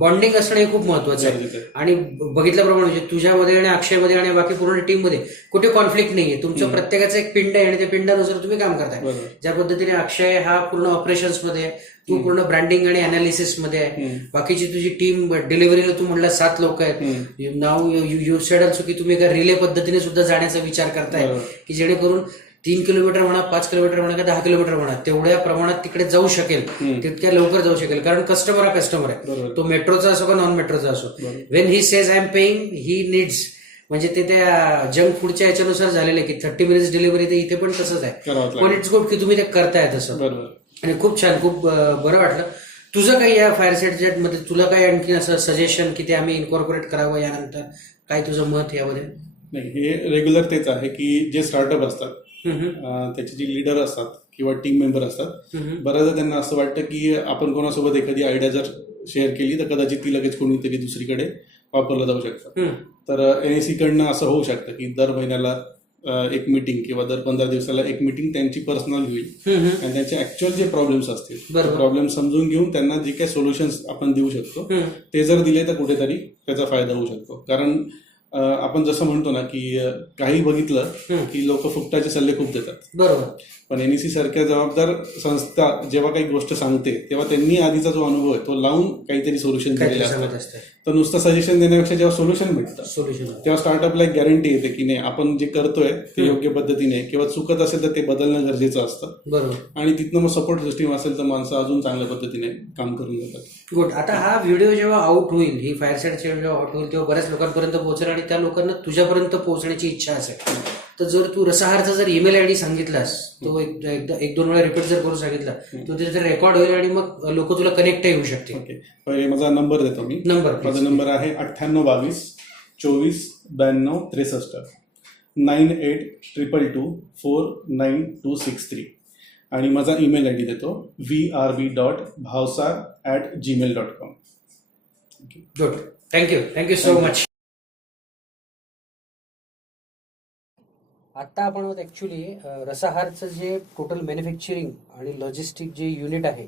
बॉन्डिंग असणं हे खूप महत्वाचं आहे. आणि बघितल्याप्रमाणे म्हणजे तुझ्यामध्ये आणि अक्षयमध्ये आणि बाकी पूर्ण टीममध्ये कुठे कॉन्फ्लिक्ट नाहीये. तुमचं प्रत्येकाचं एक पिंड आहे आणि त्या पिंडानुसार तुम्ही काम करताय. ज्या पद्धतीने अक्षय हा पूर्ण ऑपरेशन्स मध्ये, तू पूर्ण ब्रँडिंग आणि अनालिसिस मध्ये आहे, बाकीची तुझी टीम डिलिव्हरीला तू म्हणला 7 लोक आहेत. नाव यू सेड ऑल्सो की तुम्ही एका रिले पद्धतीने सुद्धा जाण्याचा विचार करताय की जेणेकरून 3 किलोमीटर म्हणा, 5 किलोमीटर म्हणा, 10 किलोमीटर म्हणा, तेवढ्या प्रमाणात तिकडे जाऊ शकेल, तितक्या लवकर जाऊ शकेल. कारण कस्टमर हा कस्टमर आहे, तो मेट्रोचा असो का नॉन मेट्रोचा असो. When he says I am paying he needs, म्हणजे ते त्या जंक फूडच्या याच्यानुसार झालेलं आहे की 30 मिनिट्स डिलिव्हरी, तर इथे पण तसंच आहे. पण इट्स गुड की तुम्ही ते करताय तसं. आणि खूप छान, खूप बरं वाटलं. तुझं काही या फायर सेट जेट मध्ये तुला काही आणखी असं सजेशन की ते आम्ही इन्कॉर्पोरेट करावं यानंतर, काय तुझं मत यामध्ये? नाही, हे रेग्युलर तेच आहे की जे स्टार्टअप असतात त्याचे जे लीडर असतात किंवा टीम मेंबर असतात, बऱ्याचदा त्यांना असं वाटतं की आपण कोणासोबत एखादी आयडिया जर शेअर केली तर कदाचित ती लगेच कोणीतरी दुसरीकडे वापरला जाऊ शकतं. तर NSE कडनं असं होऊ शकतं की दर महिन्याला एक मीटिंग किंवा दर 15 दिवसाला एक मीटिंग त्यांची पर्सनल होईल आणि त्यांचे ऍक्च्युअल जे प्रॉब्लेम्स असतील प्रॉब्लेम समजून घेऊन त्यांना जे काही सोल्युशन्स आपण देऊ शकतो ते जर दिले तर कुठेतरी त्याचा फायदा होऊ शकतो. कारण आपण जसं म्हणतो ना की काही बघितलं की लोक फुकटाचे सल्ले खूप देतात. बरोबर. पण NSE सारख्या जबाबदार संस्था जेव्हा काही गोष्ट सांगते तेव्हा त्यांनी आधीचा जो अनुभव आहे तो लावून काहीतरी सोल्युशन दिलेले असतात. तर नुसतं सजेशन देण्यापेक्षा जेव्हा सोल्युशन भेटतं तेव्हा स्टार्टअपला एक गॅरंटी येते की नाही आपण जे करतोय ते योग्य पद्धतीने, किंवा चुकत असेल तर ते बदलणं गरजेचं असतं. बरोबर. आणि तिथनं मग सपोर्ट सिस्टीम असेल तर माणसं अजून चांगल्या पद्धतीने काम करून जातात. गुड. आता हा व्हिडिओ जेव्हा आउट होईल, ही फायर सेटची जेव्हा आउट होईल तेव्हा बऱ्याच लोकांपर्यंत पोहोचेल आणि त्या लोकांना तुझ्यापर्यंत पोहोचण्याची इच्छा असेल. तर जर तू रसाहारचा जर ईमेल आयडी सांगितलास, तो एक 2 वेळा रिपीट जर करून सांगितला तो त्याचा रेकॉर्ड होईल आणि मग लोक तुला कनेक्टही होऊ शकतील. ओके, पहिले माझा नंबर देतो मी. माझा नंबर आहे 9822 24 92 63 9822249263 आणि माझा ईमेल आयडी देतो vrb.bhavsar@gmail.com. Good. Thank you so much. आता आपण ऍक्च्युली रसाहारचं जे टोटल मॅन्युफॅक्चरिंग आणि लॉजिस्टिक जे युनिट आहे,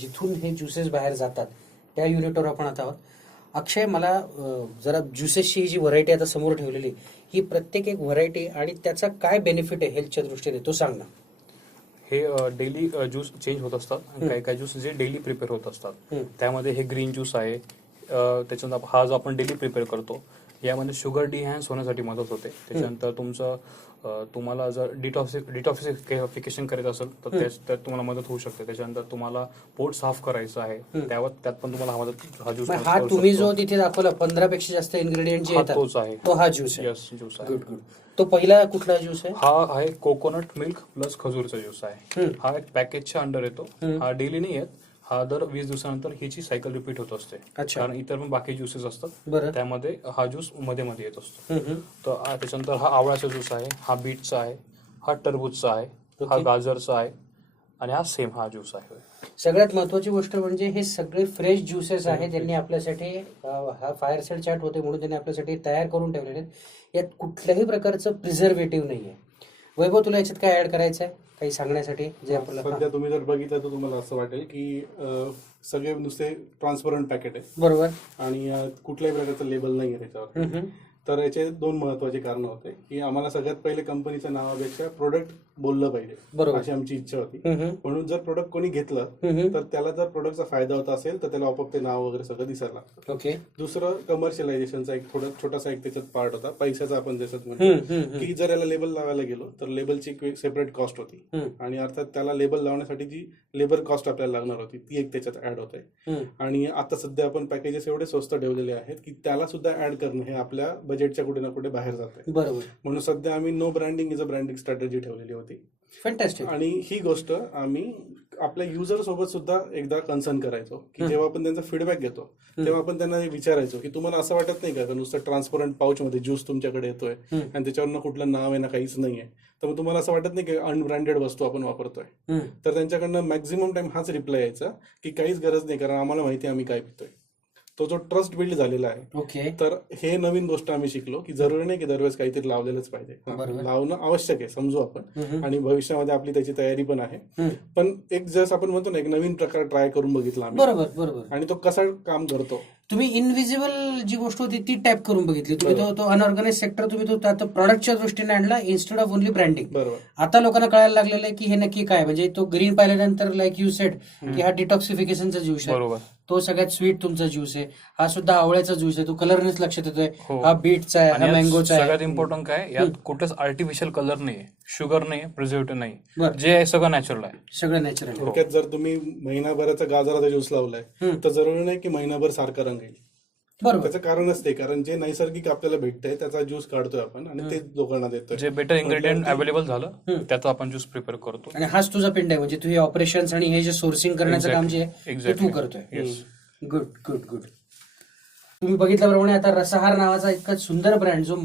जिथून हे ज्युसेस बाहेर जातात, त्या युनिटवर आपण आता आहोत. अक्षय, मला जरा ज्युसेसची जी व्हरायटी आता समोर ठेवलेली, ही प्रत्येक एक व्हरायटी आणि त्याचा काय बेनिफिट आहे हेल्थच्या दृष्टीने तो सांग ना. हे डेली ज्यूस चेंज होत असतात आणि काही काही ज्यूस जे डेली प्रिपेअर होत असतात. त्यामध्ये हे ग्रीन ज्यूस आहे, त्याच्यानंतर हा जो आपण डेली प्रिपेअर करतो. यामध्ये शुगर डिहॅन्स होण्यासाठी मदत होते. त्याच्यानंतर तुमचं तुम्हाला जर डिटॉक्सिफिकेशन करायचं असेल तर त्यात तुम्हाला मदत होऊ शकते. त्याच्यानंतर तुम्हाला पोट साफ करायचं आहे त्यात पण तुम्हाला हा ज्यूस हा तुम्ही जो तिथे दाखवला 15 पेक्षा जास्त इन्ग्रेडियंट जे येतात तोच आहे. तो हा ज्यूस आहे. यस ज्यूस आहे. Good good. तो पहिला कुठला ज्यूस आहे? हा आहे कोकोनट मिल्क प्लस खजूरचा ज्यूस आहे. हा एक पॅकेजच्या अंडर येतो. हा डेली नाही येत. हा दर 20 दिवसानंतर हिची सायकल रिपीट होत असते. कारण इतर पण बाकी ज्युसेस असतात त्यामध्ये हा ज्यूस मध्ये मध्ये येत असतो. तर त्याच्यानंतर हा आवळ्याचा ज्यूस आहे, हा बीटचा आहे, हा टरबूजचा आहे, हा गाजरचा आहे आणि हा ज्यूस आहे. सगळ्यात महत्वाची गोष्ट म्हणजे हे सगळे फ्रेश ज्युसेस आहेत. त्यांनी आपल्यासाठी हा फायर सेल चॅट होते म्हणून त्यांनी आपल्यासाठी तयार करून ठेवलेले आहेत. यात कुठल्याही प्रकारचं प्रिझर्वेटिव्ह नाहीये. वैभव, तुला याच्यात काय ऍड करायचं आहे काही सांगण्यासाठी? जे आपल्याला सध्या तुम्ही जर बघितलं तर तुम्हाला असं वाटेल की सगळे नुसते ट्रान्सपरंट पॅकेट आहे बरोबर आणि कुठल्याही प्रकारचं लेबल नाही आहे त्याच्यावर. तर याचे 2 महत्वाचे कारण होते की आम्हाला सगळ्यात पहिले कंपनीच्या नावापेक्षा प्रोडक्ट बोललं पाहिजे अशी आमची इच्छा होती. म्हणून जर प्रोडक्ट कोणी घेतलं तर त्याला जर प्रोडक्टचा फायदा होत असेल तर त्याला आपोआप ते नाव वगैरे सगळं दिसायला लागतं. ओके. दुसरं कमर्शियलायझेशनचा एक छोटासा एक त्याच्यात पार्ट होता, पैशाचा आपण जसं म्हणतो की जर याला लेबल लावायला गेलो तर लेबलची एक सेपरेट कॉस्ट होती आणि अर्थात त्याला लेबल लावण्यासाठी जी लेबर कॉस्ट आपल्याला लागणार होती ती एक त्याच्यात ऍड होत आहे. आणि आता सध्या आपण पॅकेजेस एवढे स्वस्त ठेवलेले आहेत की त्याला सुद्धा ऍड करणं हे आपल्या बजेटच्या कुठे ना कुठे बाहेर जात आहे. बरोबर. म्हणून सध्या आम्ही no branding is a branding strategy ठेवलेली होती. फॅन्टॅस्टिक. आणि ही गोष्ट आम्ही आपल्या युजर सोबत सुद्धा एकदा कन्सर्न करायचो की जेव्हा आपण त्यांचा फीडबॅक घेतो तेव्हा आपण त्यांना विचारायचो की तुम्हाला असं वाटत नाही का नुसतं ट्रान्सपरंट पाऊच मध्ये ज्यूस तुमच्याकडे येतोय आणि त्याच्यावर ना कुठलं नाव आहे ना काहीच नाहीये, तर मग तुम्हाला असं वाटत नाही की अनब्रँडेड वस्तू आपण वापरतोय? तर त्यांच्याकडनं मॅक्झिमम टाइम हाच रिप्लाय यायचा की काहीच गरज नाही, कारण आम्हाला माहिती आहे आम्ही काय पितोय. तो जो ट्रस्ट बिल्ड झालेला आहे. ओके. तर हे नवीन गोष्ट आम्ही शिकलो की जरुरी नाही की दरवेळेस काहीतरी लावलेलंच पाहिजे. लावणं आवश्यक आहे समजू आपण आणि भविष्यामध्ये आपली त्याची तयारी पण आहे. पण एक जसं आपण म्हणतो ना एक नवीन प्रकार ट्राय करून बघितला आम्ही. बरोबर बरोबर. आणि तो कसा काम करतो. तुम्ही इनविजिबल जी गोष्ट होती ती टॅप करून बघितली. तुम्ही तो अनऑर्गनाइज सेक्टर तुम्ही तो आता प्रॉडक्टच्या दृष्टीने आणला इन्स्टेड ऑफ ओनली ब्रँडिंग. बरोबर. आता लोकांना कळायला लागलेलं आहे की हे नक्की काय, म्हणजे तो ग्रीन पाहिल्यानंतर लाईक यू सेड की हा डिटॉक्सिफिकेशनचा ज्यूस आहे. तो सगळ्यात स्वीट तुमचा ज्यूस आहे. हा सुद्धा आवळ्याचा ज्यूस आहे. तो कलरनेच लक्षात येतोय. हा बीटचा आहे, हा मँगोचा आहे. सगळ्यात इम्पॉर्टंट काय यात कुठलंच आर्टिफिशियल कलर नाहीये, शुगर नाही, प्रिझर्वेटिव्ह नाही, जे आहे सगळं नॅचरल आहे. सगळं नॅचरल. थोडक्यात जर तुम्ही महिनाभराचा गाजराचा ज्यूस लावलाय तर जरुरी नाही की महिनाभर सारखा रंग येईल. बरोबर. त्याचं कारणच ते, कारण जे नैसर्गिक आपल्याला भेटतंय त्याचा ज्यूस काढतोय आपण आणि ते लोकांना देतोय. जे बेटर इन्ग्रेडियंट अवेलेबल झालं त्याचा आपण ज्यूस प्रिपेअर करतो. आणि हाच तुझा पिंड आहे, म्हणजे तू हे ऑपरेशन्स आणि हे जे सोर्सिंग करण्याचं काम जे आहे ते तू करतोय. Good good good. तुम्ही बघितल्याप्रमाणे आता रसहार नावाचा इतका सुंदर ब्रँड जो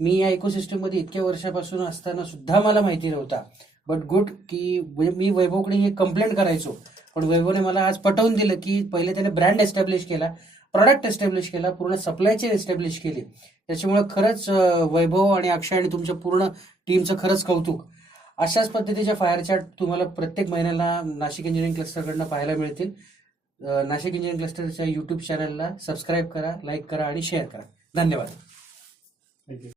मी या इकोसिस्टम मध्ये इतक्या वर्षापासून असताना सुद्धा मला माहिती नव्हता. बट गुड की मी वैभवकडे हे कंप्लेंट करायचो पण वैभवने मला आज पटवून दिलं की पहिले त्याने ब्रँड एस्टॅब्लिश केला, प्रॉडक्ट एस्टॅब्लिश केला, पूर्ण सप्लाय चेन एस्टॅब्लिश केली. त्याच्यामुळे खरंच वैभव आणि अक्षय आणि तुमच्या पूर्ण टीमचं खरंच कौतुक. अशाच पद्धतीच्या फायर चॅट तुम्हाला प्रत्येक महिन्याला नाशिक इंजिनिअरिंग क्लस्टरकडनं पाहायला मिळतील. नाशिक इंजिनिअरिंग क्लस्टरच्या युट्यूब चॅनलला सबस्क्राईब करा, लाईक करा आणि शेअर करा. धन्यवाद.